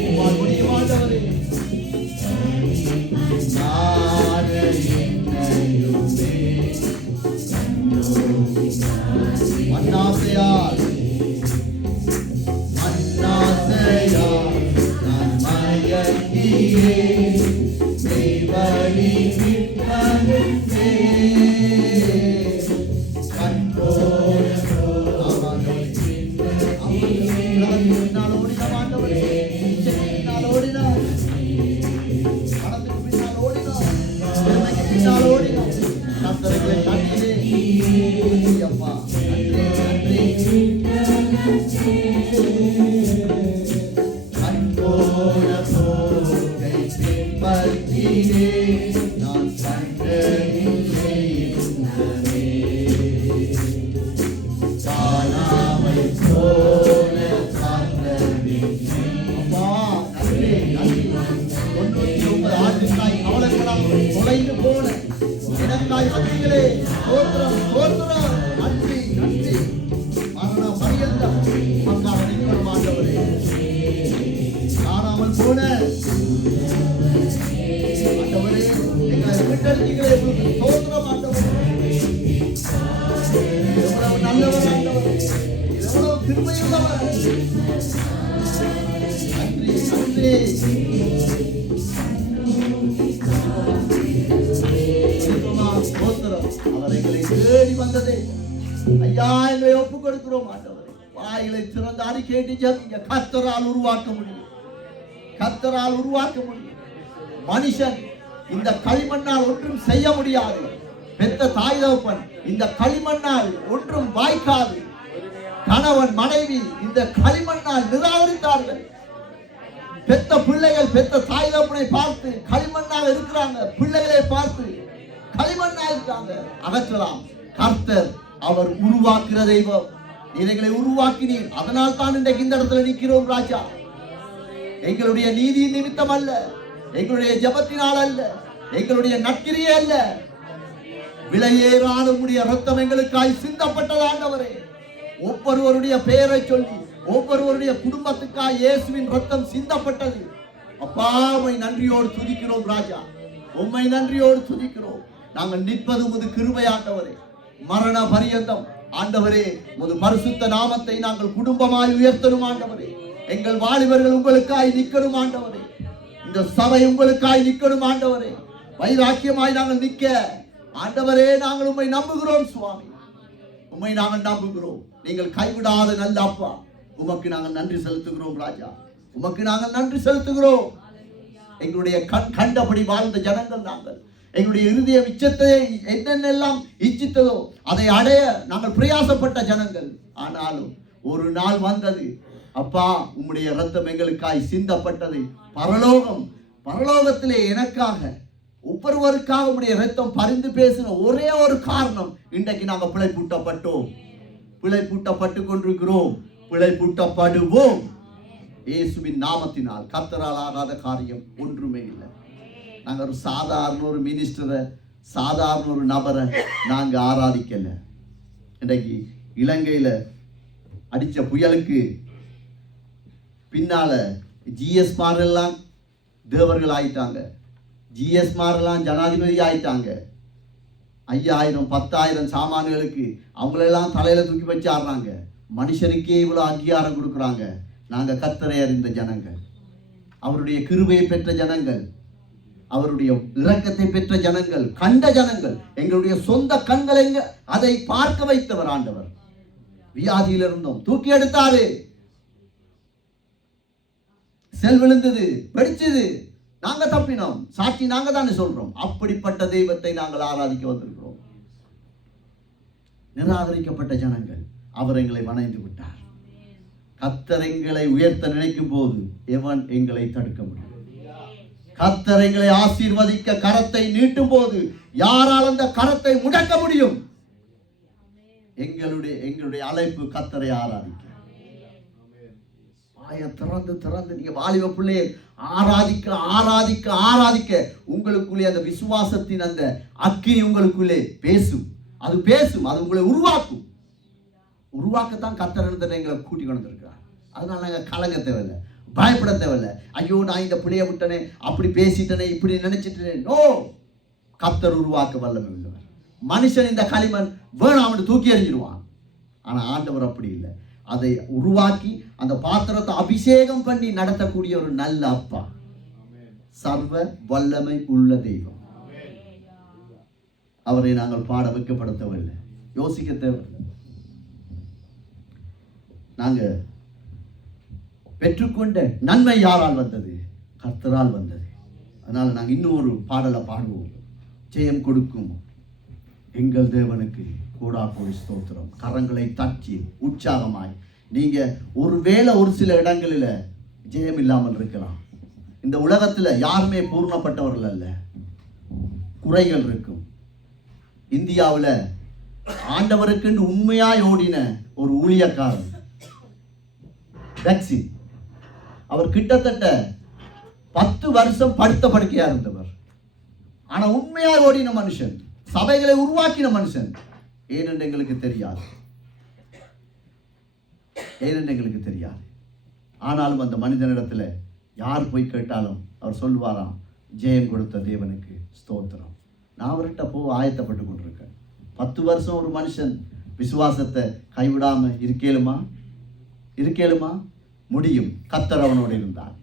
உம்மால் முடியும் ஆண்டவரே. மன்னாசையால் நான் மயங்கியே மெய்வழி விட்டே அப்பா நன்றி நன்றி. ஆண்டவர். நன்றி நன்றி. அவர் எங்களை தேடி வந்ததே. ஐயா, எங்களை ஒப்பு கொடுக்கிறோம் ஆண்டவரே. வாயிலை திறந்து அறிக்கையிட்டு ஜெபிங்க. கர்த்தரால் உருவாக்க முடியும், கர்த்தரால் உருவாக்க முடியும். மனுஷன் இந்த களிமண்ணால் ஒன்றும் செய்ய முடியாது. பெத்த தாய் தகப்பன் இந்த களிமண்ணால் ஒன்றும் வாய்க்காது. கணவன் மனைவி இந்த களிமண்ணால் நிராகரித்தார்கள். பெத்த பிள்ளைகள் பெத்த தாய் தகப்பனை பார்த்து களிமண்ணால் இருக்கிறாங்க, பிள்ளைகளை பார்த்து களிமண்ணால் இருக்காங்க. அகற்றலாம். கர்த்தர் அவர் உருவாக்குற தெய்வம். எங்களை உருவாக்கினீர், அதனால் தான் இன்றைக்கு இந்த இடத்துல நிற்கிறோம் ராஜா. எங்களுடைய நீதி நிமித்தம் அல்ல, எங்களுடைய ஜெபத்தினால் அல்ல, எங்களுடைய நற்கிரியே அல்ல, விலையேறான உம்முடைய ரத்தம் எங்களுக்காய் சிந்தப்பட்டது ஆண்டவரே. ஒவ்வொருவருடைய பெயரை சொல்லி ஒவ்வொருவருடைய குடும்பத்துக்காய் இயேசுவின் ரத்தம் சிந்தப்பட்டது. அப்பா, உம்மை நன்றியோடு துதிக்கிறோம் ராஜா, உம்மை நன்றியோடு துதிக்கிறோம். நாங்கள் நிற்பது உமது கிருபை ஆண்டவரே. மரண பரியந்தம் ஆண்டவரே உமது பரிசுத்த நாமத்தை நாங்கள் குடும்பமாய் உயர்த்தணும் ஆண்டவரே. எங்கள் வாலிபர்கள் உங்களுக்காய் நிற்கணும் ஆண்டவரே. இந்த சபை உங்களுக்காய் நிற்கணும் ஆண்டவரே. வைராக்கியமாய் நாங்கள் நிற்க ஆண்டவரே நாங்கள் உம்மை நம்புகிறோம் சுவாமி, உம்மை நாங்கள் நம்புகிறோம். நீங்கள் கைவிடாத நல்ல அப்பா, உமக்கு நாங்கள் நன்றி செலுத்துகிறோம் ராஜா, உமக்கு நாங்கள் நன்றி செலுத்துகிறோம். எங்களுடைய கண்டபடி வாழ்ந்த ஜனங்கள் நாங்கள். எங்களுடைய இருதய இச்சத்தை என்னென்னெல்லாம் இச்சித்ததோ அதை அடைய நாங்கள் பிரயாசப்பட்ட ஜனங்கள். ஆனாலும் ஒரு நாள் வந்தது அப்பா, உம்முடைய ரத்தம் எங்களுக்காய் சிந்தப்பட்டது. பரலோகத்திலே எனக்காக ஒவ்வொருவருக்காக உம்முடைய ரத்தம் பரிந்து பேசின ஒரே ஒரு காரணம், இன்றைக்கு நாங்கள் பிழைப்பூட்டப்பட்டோம், பிழைப்பூட்டப்பட்டு கொண்டிருக்கிறோம், பிழைப்பூட்டப்படுவோம். இயேசுவின் நாமத்தினால் கர்த்தரால் ஆகாத காரியம் ஒன்றுமே இல்லை. நாங்கள் ஒரு சாதாரண ஒரு மினிஸ்டரை, சாதாரண ஒரு நபரை நாங்கள் ஆராதிக்கல. இன்றைக்கு இலங்கையில் அடித்த புயலுக்கு பின்னால ஜிஎஸ் மாரெல்லாம் தேவர்கள் ஆயிட்டாங்க, ஜிஎஸ் மாரெல்லாம் ஜனாதிபதி ஆயிட்டாங்க. 5000 10,000 சாமான்களுக்கு அவங்களெல்லாம் தலையில தூக்கி வச்சு ஆடுறாங்க. மனுஷனுக்கே இவ்வளோ அங்கீகாரம் கொடுக்குறாங்க. நாங்கள் கர்த்தரை அறிந்த ஜனங்கள், அவருடைய கிருபையை பெற்ற ஜனங்கள், அவருடைய இரக்கத்தை பெற்ற ஜனங்கள், கண்ட ஜனங்கள், எங்களுடைய சொந்த கண்களை அதை பார்க்க வைத்தவர் ஆண்டவர். வியாதியில் இருந்தோம், தூக்கி எடுத்தாரு, செல் விழுந்தது, வெடிச்சது, நாங்க தப்பினோம், சாட்சி நாங்க தானே சொல்றோம். அப்படிப்பட்ட தெய்வத்தை நாங்கள் ஆராதிக்க வந்திருக்கிறோம். நிராகரிக்கப்பட்ட ஜனங்கள், அவர் எங்களை வணைந்து விட்டார். கர்த்தர் எங்களை உயர்த்த நினைக்கும் போது எவன் எங்களை தடுக்க முடியும்? கர்த்தர் எங்களை ஆசீர்வதிக்க கரத்தை நீட்டும் போது யாரால் அந்த கரத்தை முடக்க முடியும்? எங்களுடைய அழைப்பு கர்த்தரை ஆராதிக்க. திறந்து நீங்க வாலிப பிள்ளையை ஆராதிக்க ஆராதிக்க ஆராதிக்க உங்களுக்குள்ளே அந்த விசுவாசத்தின் அந்த அக்கினி உங்களுக்குள்ளே பேசும். அது பேசும், அது உங்களை உருவாக்கும். உருவாக்கத்தான் கர்த்தர் எங்களை கூட்டி கொண்டு வந்திருக்கிறார். அதனால நாங்கள் கலங்க தேவையில்லை, பயப்பட தேவையில்லை. ஐயோ, நான் இந்த பிள்ளைய விட்டனே, அப்படி பேசிட்டனே, இப்படி நினைச்சிட்டனே. நோ, கர்த்தர் உருவாக்க வல்லமை உள்ளவர். மனுஷன் இந்த களிமண் வேணாம்னு தூக்கி எறிஞ்சிடுவான். ஆனால் ஆண்டவர் அப்படி இல்லை. அதை உருவாக்கி அந்த பாத்திரத்தை அபிஷேகம் பண்ணி நடத்தக்கூடிய ஒரு நல்ல அப்பா, சர்வ வல்லமை உள்ள தெய்வம். அவரை நாங்கள் பாட வைக்கப்பட தேவையில்லை, யோசிக்க தேவையில்லை. நாங்கள் பெற்றுக்கொண்ட நன்மை யாரால் வந்தது? கர்த்தரால் வந்தது. அதனால நாங்கள் இன்னும் ஒரு பாடலை பாடுவோம். ஜெயம் கொடுக்கும் எங்கள் தேவனுக்கு கோடாகோடி ஸ்தோத்திரம். கரங்களை தட்டி உற்சாகமாய். நீங்க ஒருவேளை ஒரு சில இடங்களில் ஜெயம் இல்லாமல் இருக்கலாம். இந்த உலகத்தில் யாருமே பூர்ணப்பட்டவர்கள் அல்ல, குறைகள் இருக்கும். இந்தியாவில் ஆண்டவருக்கு உண்மையாய் ஓடின ஒரு ஊழியக்காரன் வேக்சின், அவர் கிட்டத்தட்ட 10 வருஷம் படுத்த படுக்கையா இருந்தவர். ஆனா உண்மையாய் ஓடின மனுஷன், சபைகளை உருவாக்கின மனுஷன். ஏனென்று எங்களுக்கு தெரியாது, ஆனாலும் அந்த மனிதனிடத்துல யார் போய் கேட்டாலும் அவர் சொல்லுவாராம், ஜெயம் கொடுத்த தேவனுக்கு ஸ்தோத்திரம். நான் அவர்கிட்ட ஆயத்தப்பட்டு கொண்டிருக்கேன். 10 வருஷம் ஒரு மனுஷன் விசுவாசத்தை கைவிடாம இருக்கேலுமா? இருக்கேளுமா? முடியும். கர்த்தர் அவனோடு இருந்தார்.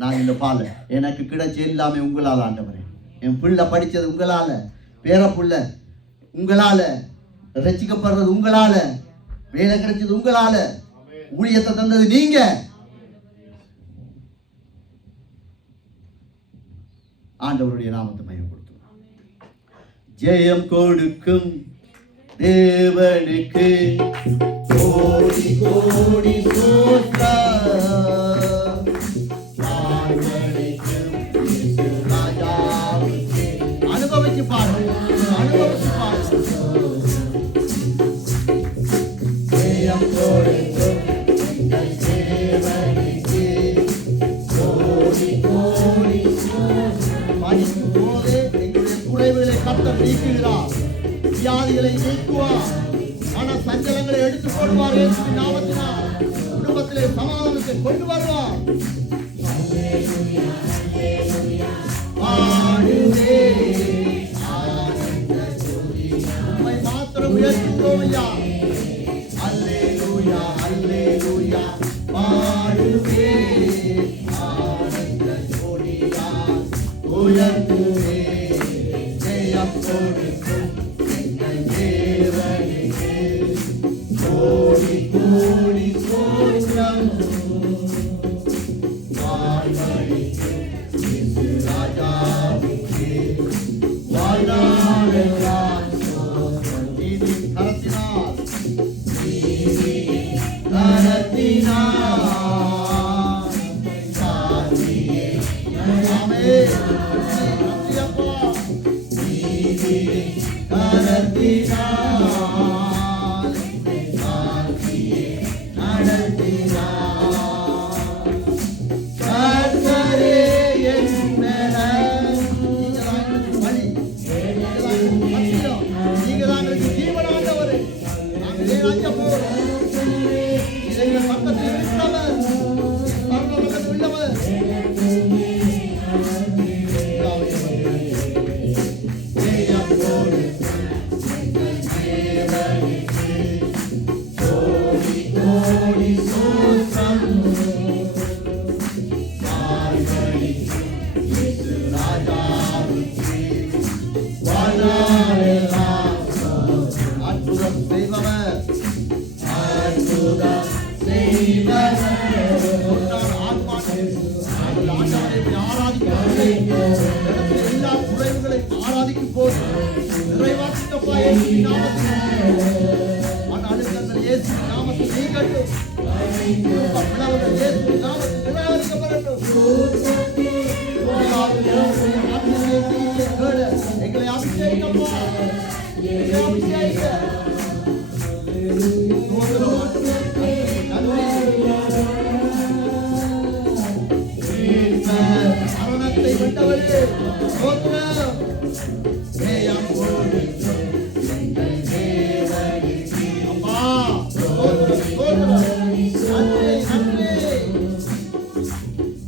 நான் இந்த பால எனக்கு கிடைச்ச எல்லாமே உங்களால் ஆண்டவரே. என் பிள்ளை படித்தது உங்களால், பேர பிள்ளை உங்களால், ரசிக்கப்படுறது உங்களால, வேலை கிடைச்சது உங்களால, ஊழியத்தை தந்தது நீங்க. ஆண்டவருடைய நாமத்தை மகிமைப்படுத்தும். ஜெயம் கொடுக்கும் தேவனுக்கு கோடி கோடி அனுபவிச்சு பாரு, அனுபவிச்சு பாரு. ஜெயம் கொடுக்கும் தேவனுக்கு கோடி கோடி படிக்கும் போதே எங்களுடைய குறைவுகளை கர்த்தர் நீக்குகிறார், வியாதிகளை நீக்குவார், மன சஞ்சலங்களை எடுத்து போடுவார். இயேசுவின் நாமத்தினால் குடும்பத்திலே சமாதானத்தை கொண்டு வருவார். உம்மை மாத்திரம் உயர்த்துவோம் ஐயா. அல்லேலூயா, அல்லேலூயா. பாடுவே ஆனந்த கொடியார் உயர்த்துவே ஜெயம் கொடுக்கும் எங்கள் தேவனுக்கு கோடி கோடி ஸ்தோத்திரம். வாழ்வழிக்கும் இயேசு ராஜாவுக்கு வாழ்நாளெல்லாம் ஸ்தோத்திரம். நீதி கரத்தினால், நீதி கரத்தினால் சாதியே ஆமென். நன்றியப்பா. நீதி கரத்தினால் சாதியே நடத்தினார். கர்த்தரே என் மேல் நீங்கதான் எனக்கு வழி, நீங்கதான் எனக்கு சத்தியம், நீங்கதான் எனக்கு ஜீவனாண்டவரே. நாங்களே ராஜ்யப்போம். எங்கள் பக்கத்தில் இருக்கிறவர், பரலோகத்தில் உள்ளவர். ஜெயம் கொடுக்கும் எங்கள் தேவனுக்கு கோடி கோடி ஸ்தோத்திரம். வாழ்வழிக்கும் இயேசு ராஜாவுக்கு வாழ்நாளெல்லாம் ஸ்தோத்திரம். அற்புதம் செய்பவர், அற்புதம் செய்பவர். எல்லா குறைவுகளையும் ஆராதிக்கும் போது நிறைவாக்கப்பா இயேசுவின் நாமத்தில். மன அழுத்தங்கள் இயேசுவின் நாமத்தில் நீங்கட்டும். பிளவுகள் இயேசுவின் நாமத்தில் நிராகரிக்கப்படட்டும். எங்களை அபிஷேகப்பா, எங்களை அபிஷேக. மரணத்தை வென்றவரே ஸ்தோத்திரம். ஜெயம் கொடுக்கும் எங்கள் தேவனுக்கு அப்பா ஸ்தோத்திரம், ஸ்தோத்திரம். நன்றி, நன்றி.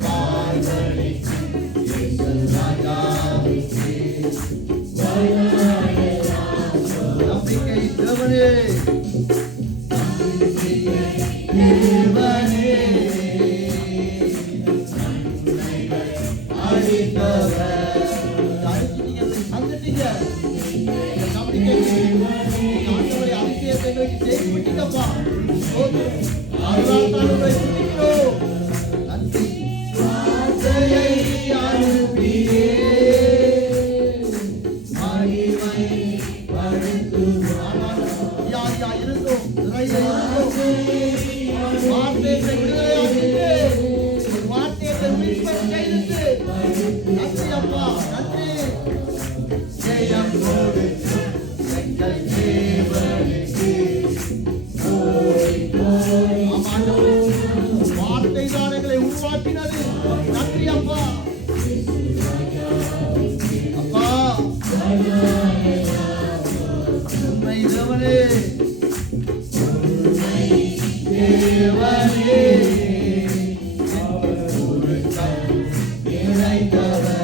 வாழ்வழிக்கும் இயேசு ராஜாவுக்கு நம்பிக்கை தேவனே, நம்பிக்கை தேவனே. உருவாக்கினது நன்றி அப்பா. அப்பா உண்மை தேவனே, உண்மை தேவனே, இணைத்தவர்.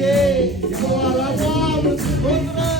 யெகோவா ராஜா, ஸ்தோத்திரம்.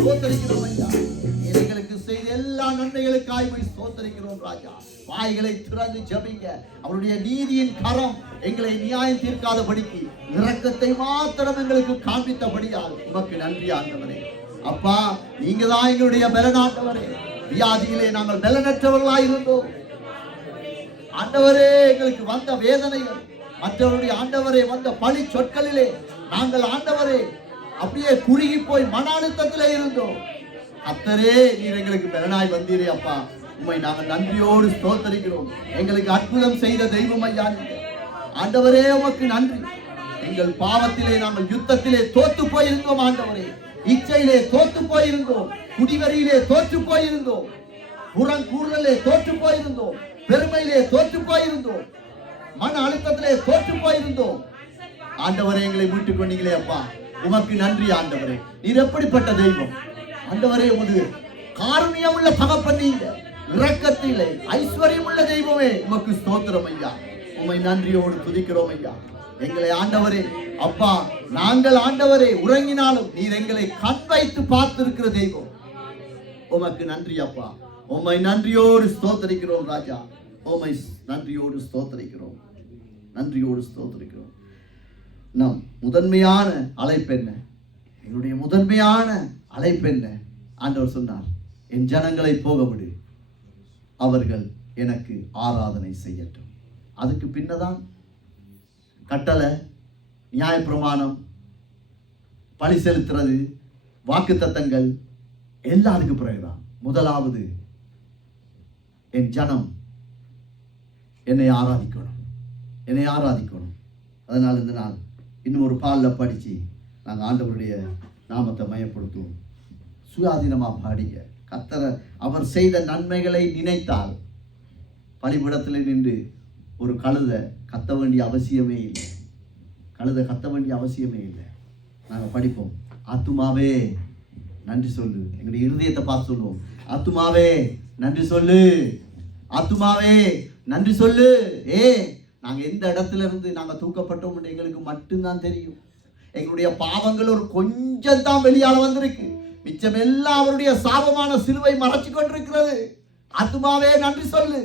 ஸ்தோத்திரிக்கிறோம் ஐயா. எங்களுக்கு செய்த எல்லா நன்மைகளுக்காய் ஸ்தோத்திரிக்கிறோம் ராஜா. வாய்களை திறந்து ஜெபிங்க. அவருடைய நீதியின் கரம் எங்களை நியாயம் தீர்க்காதபடிக்கு இரக்கத்தை மாத்திரம் எங்களுக்கு காண்பித்தபடியால் உமக்கு நன்றி ஆண்டவரே. அப்பா, நீங்க தான் எங்களுடைய பலனாண்டவரே. வியாதியிலே நாங்கள் பலனற்றவர்களாய் இருந்தோம் ஆண்டவரே. எங்களுக்கு வந்த வேதனைகள், மற்றவருடைய ஆண்டவரே வந்த பழி சொற்களிலே நாங்கள் ஆண்டவரே அப்படியே குறுகி போய் மன அழுத்தத்திலே இருந்தோம். கர்த்தரே, நீர் எங்களுக்கு பலனாய் வந்தீரே அப்பா. உம்மை நாங்கள் நன்றியோடு ஸ்தோத்திரிக்கிறோம். எங்களுக்கு அற்புதம் செய்த தெய்வம் ஐயா ஆண்டவரே, உமக்கு நன்றி. எங்கள் பாவத்திலே நாங்கள் யுத்தத்திலே தோத்து போயிருந்தோம் ஆண்டவரே. இச்சையிலே தோத்து போயிருந்தோம், குடிவரியிலே தோற்று போயிருந்தோம், புறங்கூறலே தோற்று போயிருந்தோம், பெருமையிலே தோற்று போயிருந்தோம், மன அழுத்தத்திலே தோற்று போயிருந்தோம். ஆண்டவரே, எங்களை மீட்டுக் கொண்டீங்களே அப்பா, உமக்கு நன்றி ஆண்டவரே. நீர் எப்படிப்பட்ட தெய்வம் ஆண்டவரே. உமது காருண்யம் உள்ள தகப்பன், நீங்க இரக்கத்திலே ஐஸ்வர்யம் உள்ள தெய்வமே, உமக்கு ஸ்தோத்திரம் ஐயா. உம்மை நன்றியோடு துதிக்கிறோம் ஐயா. எங்களை ஆண்டவரே அப்பா, நாங்கள் ஆண்டவரே உறங்கினாலும் நீர் எங்களை கண் வைத்து பார்த்திருக்கிற தெய்வம், உமக்கு நன்றி அப்பா. உம்மை நன்றியோடு ஸ்தோத்திரிக்கிறோம் ராஜா. உம்மை நன்றியோடு ஸ்தோத்திரிக்கிறோம், நன்றியோடு ஸ்தோத்திரிக்கிறோம். நம் முதன்மையான அழைப்பு என்ன? என்னுடைய முதன்மையான அழைப்பு என்ன? ஆண்டவர் சொன்னார், என் ஜனங்களை போக விடு, அவர்கள் எனக்கு ஆராதனை செய்யட்டும். அதுக்கு பின்னதான் கட்டளை, நியாயப்பிரமாணம், பழி செலுத்துறது, வாக்கு தத்தங்கள் எல்லாம் அதுக்கு பிறகுதான். முதலாவது என் ஜனம் என்னை ஆராதிக்கணும், என்னை ஆராதிக்கணும். அதனால் இந்த நாள் இன்னும் ஒரு பாலில் படித்து நாங்கள் ஆண்டவருடைய நாமத்தை மயப்படுத்துவோம். சுயாதீனமாக பாடிங்க. கர்த்தர் அவர் செய்த நன்மைகளை நினைத்தால் பலிபீடத்தில் நின்று ஒரு கழுதை கத்த வேண்டிய அவசியமே இல்லை. கழுதை கத்த வேண்டிய அவசியமே இல்லை. நாங்கள் படிப்போம். ஆத்துமாவே நன்றி சொல்லு. எங்களுடைய இருதயத்தை பார்த்து சொல்லுவோம். ஆத்துமாவே நன்றி சொல்லு, ஆத்துமாவே நன்றி சொல்லு. நாங்கள் எந்த இடத்துல இருந்து நாங்கள் தூக்கப்பட்டோம் எங்களுக்கு மட்டும்தான் தெரியும். எங்களுடைய பாவங்கள் ஒரு கொஞ்சம் தான் வெளியால வந்திருக்கு. மிச்சம் எல்லாம் அவருடைய சாபமான சிலுவை மறைச்சு கொண்டிருக்கிறது. ஆத்துமாவே நன்றி சொல்லு.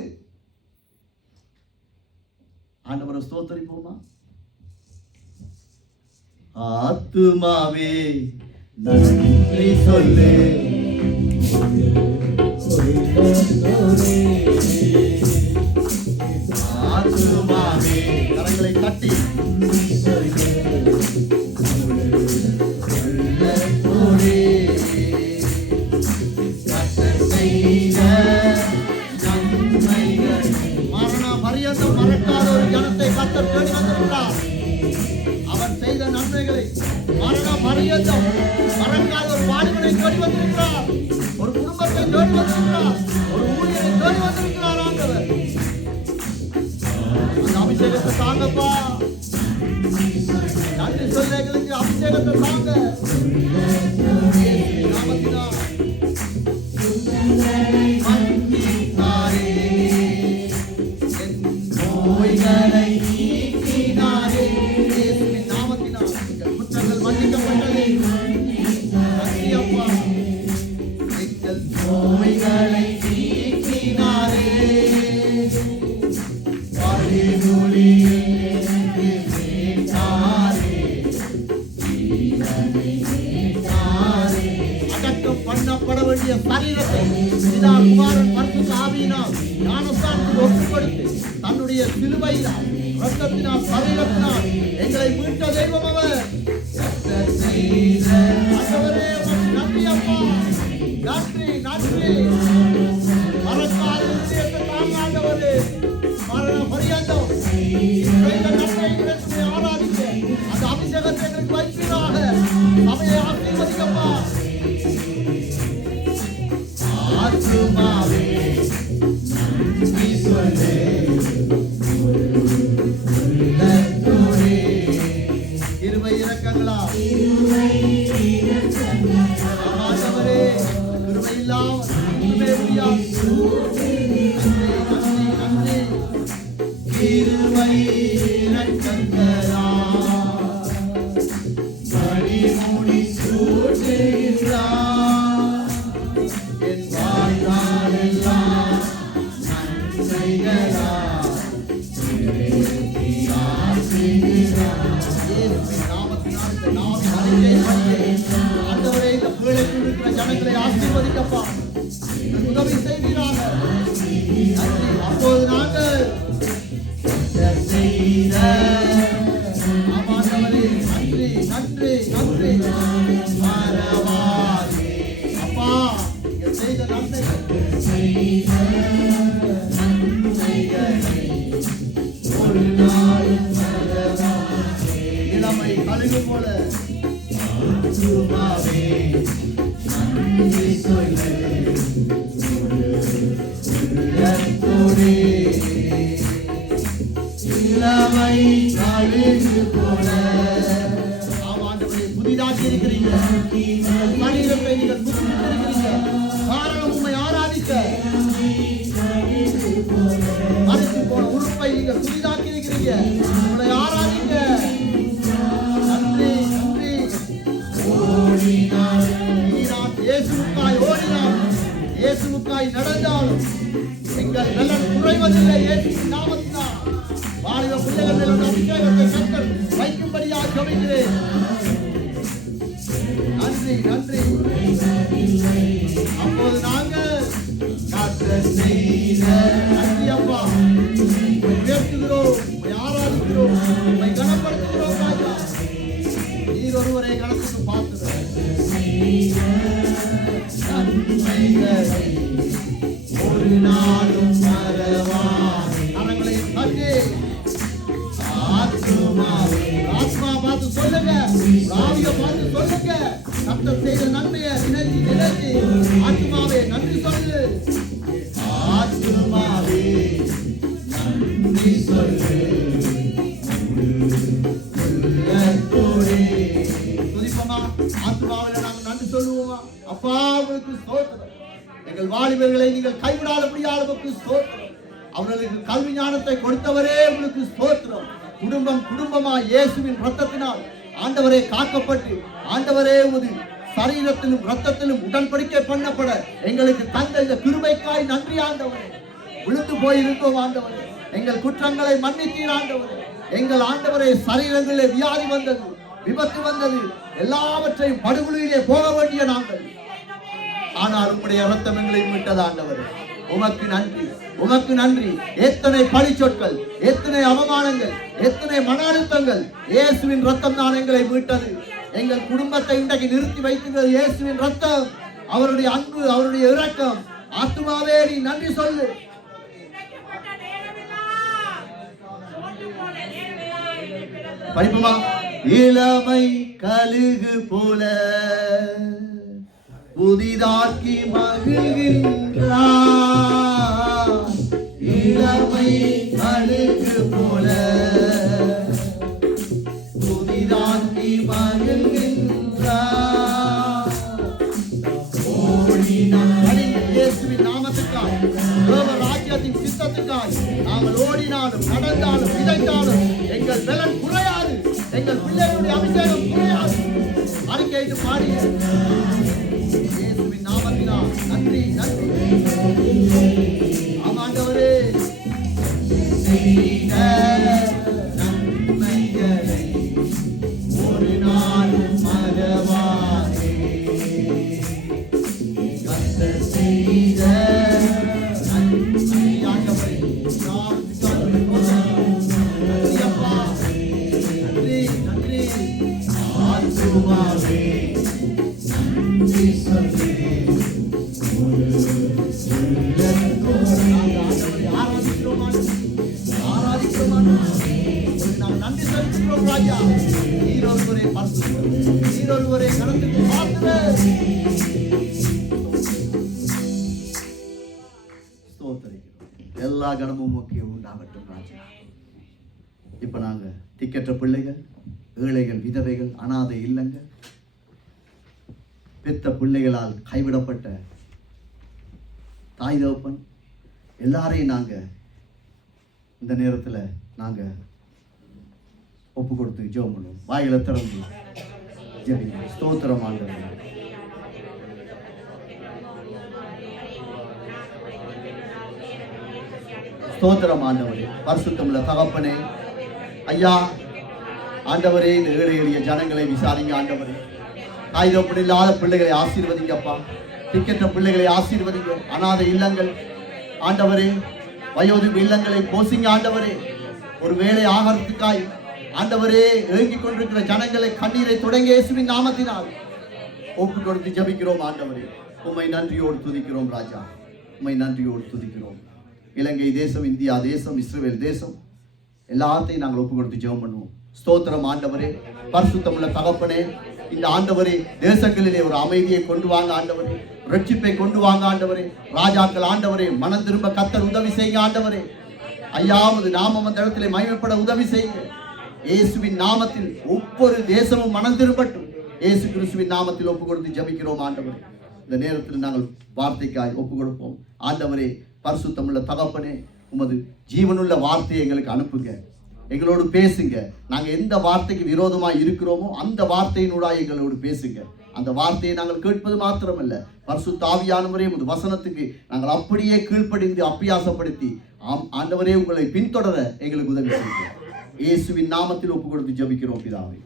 ஆண்டவரை ஸ்தோத்திரிப்போமா? ஆத்துமாவே நன்றி சொல்லு, ஆத்துமாவே கரங்களை தட்டி மறக்காத ஒரு ஜனத்தை கர்த்தர் தேடி வந்திருக்கிறார். அவர் செய்த நன்மைகளை மரண பரியந்தம் மறக்காத ஒரு வாலிபனை தேடி வந்திருக்கிறார். ஒரு குடும்பத்தை தேடி வந்திருக்கிறார். ஒரு ஊழியரை தேடி வந்திருக்கிறார். ஆண்டவர் அந்த அபிஷேகத்தை தாங்கப்பா. நன்றி சொல்ல எங்களுக்கு அபிஷேகத்தை தாங்க. நாமத்தினால் நோய்களை நீக்கினாரே. இயேசுவின் நாமத்தினால் எங்கள் குற்றங்கள் மன்னிக்கப்பட்டது. நன்றி அப்பா. எங்கள் நோய்களை நீக்கினாரே. அடக்கம் பண்ணப்பட வேண்டிய சரீரத்தை பிதா குமாரன் பரிசுத்த ஆவியினால் ஞானஸ்நானத்தில் ஒப்புக்கொடுத்து தன்னுடைய சிலுவையினால் இரத்தத்தினால் சரீரத்தினால் எங்களை மீட்ட தெய்வம் அவர். நன்றி அப்பா, நன்றி நன்றி. மறக்காத விஷயத்தை தாங்காண்டவரே, மரண பரியந்தம் நன்மை ஆராதிக்க அந்த அபிஷேகத்தை எங்களுக்கு வைப்பீராக. சபையை ஆசீர்வதிக்கப்பா. ஆத்துமாவே நன்றி சொல்லு, கிருபை இரக்கங்களா ஆண்டவரே, கிருபை இல்லாமல் ஒன்றுமே முடியாது. நன்றி கிருபை இரக்கங்களா மணிமுடி சூட்டுகிறார். ஜனங்களை ஆசீர்வதிக்கப்பா, உதவி செய்வீராக. நன்றி. அப்போது நாங்கள் ஆமாண்டவரே, நன்றி நன்றி நன்றி. அப்பா, நீங்க செய்த நன்மைகளை ஒரு நாளும் இளமை கழுகு போல நன்றி சொல்லு. இளமை கழுகு போல புதிதாக்கி இருக்கிறீங்க. மனிதத்தை நீங்கள் புதுப்பித்திருக்கிறீங்க. காரணம் உண்மை ஆராதிக்க. மறைத்து போன உறுப்பை நீங்கள் புதிதாக்கி இருக்கிறீங்க. உங்களை ஆராதிக்க. நன்றி நன்றி. ஓடினான் இயேசுவுக்காய், ஓடினான் இயேசுவுக்காய் நடந்தாலும் எங்கள் நலன் குறைவதில்லை. இயேசுவின் நாமத்தினால் வாலிப பிள்ளைகள் மேல் அபிஷேகத்தை கர்த்தர் வைக்கும்படியாக ஜெபிக்கிறேன். நன்றி நன்றி. அப்போது நாங்கள் கர்த்தர் செய்த நன்றி அப்பா உயர்த்துகிறோம், ஆராதிக்கிறோம், உம்மை கனப்படுத்துகிறோம். ராஜா, நீர் ஒருவரை கணத்துக்கு பார்த்துகிறோம். ஒரு நாளும் மறவா கரங்களை தட்டி ஆத்மா பார்த்து சொல்லுங்க, ஆவியை பார்த்து சொல்லுங்க. கர்த்தர் செய்த நன்மையை நினைச்சு நினைச்சு ஆத்மாவே நன்றி சொல்லு. ஆத்மாவே நன்றி சொல்லு. துதிப்போமா? ஆத்மாவில நாங்கள் நன்றி சொல்லுவோமா? அப்பா, உங்களுக்கு ஸ்தோத்திரம். எங்கள் வாலிபர்களை நீங்கள் கைவிடாதபடியாக உங்களுக்கு ஸ்தோத்திரம். அவர்களுக்கு கல்வி ஞானத்தை கொடுத்தவரே உங்களுக்கு ஸ்தோத்திரம். குடும்பம் குடும்பமா இயேசுவின் ரத்தத்தினால் ஆண்டவரே காக்கப்பட்டு, ஆண்டவரே உமது சரீரத்திலும் ரத்தத்திலும் உடன்படிக்கை பண்ணப்பட எங்களுக்கு தந்த இந்த கிருபைக்காய் நன்றி ஆண்டவரே. விழுந்து போயிருந்தோம் ஆண்டவரே, எங்கள் குற்றங்களை மன்னித்தீர் ஆண்டவரே. எங்கள் ஆண்டவரே சரீரங்களிலே வியாதி வந்தது, விபத்து வந்தது, எல்லாவற்றையும் படுகொலையிலே போக வேண்டிய நாங்கள், ஆனால் உம்முடைய ரத்தம் எங்களை மீட்டது ஆண்டவரே. உமக்கு நன்றி, உமக்கு நன்றி. எத்தனை பழி சொற்கள், எத்தனை அவமானங்கள், எத்தனை மன அழுத்தங்கள், இயேசுவின் ரத்தம் தான் எங்களை மீட்டது. எங்கள் குடும்பத்தை இன்றைக்கு நிறுத்தி வைத்துகிறது இயேசுவின் ரத்தம், அவருடைய அன்பு, அவருடைய இரக்கம். ஆத்துமாவே நீ நன்றி சொல்லு. படிப்போமா? இளமை கழுகு போல புதிதாக்கி மகிழ்கின்றார். இளமை கழுகு போல புதிதாக்கி மகிழ்கின்றார். ஓடினார் இயேசுவின் நாமத்துக்காய், தேவ ராஜ்யத்தின் சித்தத்துக்காய் நாங்கள் ஓடினாலும் நடந்தாலும் விதைத்தாலும் எங்கள் பலன் குறையாது, எங்கள் பிள்ளைகளுடைய அபிஷேகம் குறையாது. அறிக்கையிட்டு பாடி இயேசுவின் நாமத்தினால் நன்றி நன்றி. ஆமாண்டவரே, நன்மைகளை ஒரு நாளும் மறவாதே. கர்த்தர் செய்த நன்மை ஆண்டவரே, நன்றி நன்றி. ஆத்துமாவே நன்றி சொல்லு. நன்றி செலுத்துகிறோம் ராஜா. நீர் ஒருவரை பார்த்து, நீர் ஒருவரை கடந்துக்கு பார்த்து எல்லா கணமும் முக்கியம் உண்டாகட்டும் ராஜா. இப்ப நாங்க திக்கற்ற பிள்ளைகள், ஏழைகள், விதவைகள், அனாதை இல்லங்கள், பெத்த பிள்ளைகளால் கைவிடப்பட்ட தாய் தகப்பன் எல்லாரையும் நாங்க இந்த நேரத்தில் நாங்க ஒப்பு கொடுத்து ஜெபம் பண்ணுவோம். வாயில திறந்து ஜெபிங்க. ஸ்தோத்திரம் ஆண்டவரே. ஸ்தோத்திரம் ஆண்டவரே. பரிசுத்தமுள்ள தகப்பனே, ஐயா ஆண்டவரே, இந்த ஏழை எளிய ஜனங்களை விசாரிங்க ஆண்டவரே. ஆயுதப்படி இல்லாத பிள்ளைகளை ஆசீர்வதிங்கப்பா. திக்கற்ற பிள்ளைகளை ஆசீர்வதிங்க. அநாதை இல்லங்கள் ஆண்டவரே, வயோதிப இல்லங்களை போசிங்க ஆண்டவரே. ஒரு வேளை ஆகாரத்துக்காய் ஆண்டவரே ஏங்கிக் கொண்டிருக்கிற ஜனங்களை கண்ணீரை தொடங்க இயேசுவின் நாமத்தினால் ஒப்பு கொடுத்து ஜபிக்கிறோம் ஆண்டவரே. உம்மை நன்றியோடு துதிக்கிறோம் ராஜா, உம்மை நன்றியோடு துதிக்கிறோம். இலங்கை தேசம், இந்தியா தேசம், இஸ்ரவேல் தேசம் எல்லாத்தையும் நாங்கள் ஒப்பு கொடுத்து ஜெபம் பண்ணுவோம். ஸ்தோத்திரம் ஆண்டவரே. பரிசுத்தமுள்ள தகப்பனே, இந்த ஆண்டவரே தேசங்களிலே ஒரு அமைதியை கொண்டு வாங்க ஆண்டவரே, ரட்சிப்பை கொண்டு வாங்க ஆண்டவரே. ராஜாக்கள் ஆண்டவரே மனம் திரும்ப கர்த்தர் உதவி செய்யுங்க ஆண்டவரே. ஐயாவது நாமம் அந்த இடத்திலே மகிமைப்பட உதவி செய்யுங்க. இயேசுவின் நாமத்தில் ஒவ்வொரு தேசமும் மனம் திரும்பட்டும். இயேசு கிறிஸ்துவின் நாமத்தில் ஒப்பு கொடுத்து ஜபிக்கிறோம் ஆண்டவரே. இந்த நேரத்தில் நாங்கள் வார்த்தைக்காய் ஒப்பு கொடுப்போம் ஆண்டவரே. பரிசுத்தமுள்ள தகப்பனே, உமது ஜீவனுள்ள வார்த்தையை எங்களுக்கு அனுப்புங்க, எங்களோடு பேசுங்க. நாங்கள் எந்த வார்த்தைக்கு விரோதமாக இருக்கிறோமோ அந்த வார்த்தையினூடாக எங்களோடு பேசுங்க. அந்த வார்த்தையை நாங்கள் கேட்பது மாத்திரமல்ல, பரிசுத்த ஆவியானவரே உமது வசனத்துக்கு நாங்கள் அப்படியே கீழ்ப்படிந்து அப்பியாசப்படுத்தி ஆண்டவரே உங்களை பின்தொடர எங்களுக்கு உதவி செய்யுங்க. இயேசுவின் நாமத்தில் ஒப்பு கொடுத்து ஜபிக்கிறோம் பிதாவே.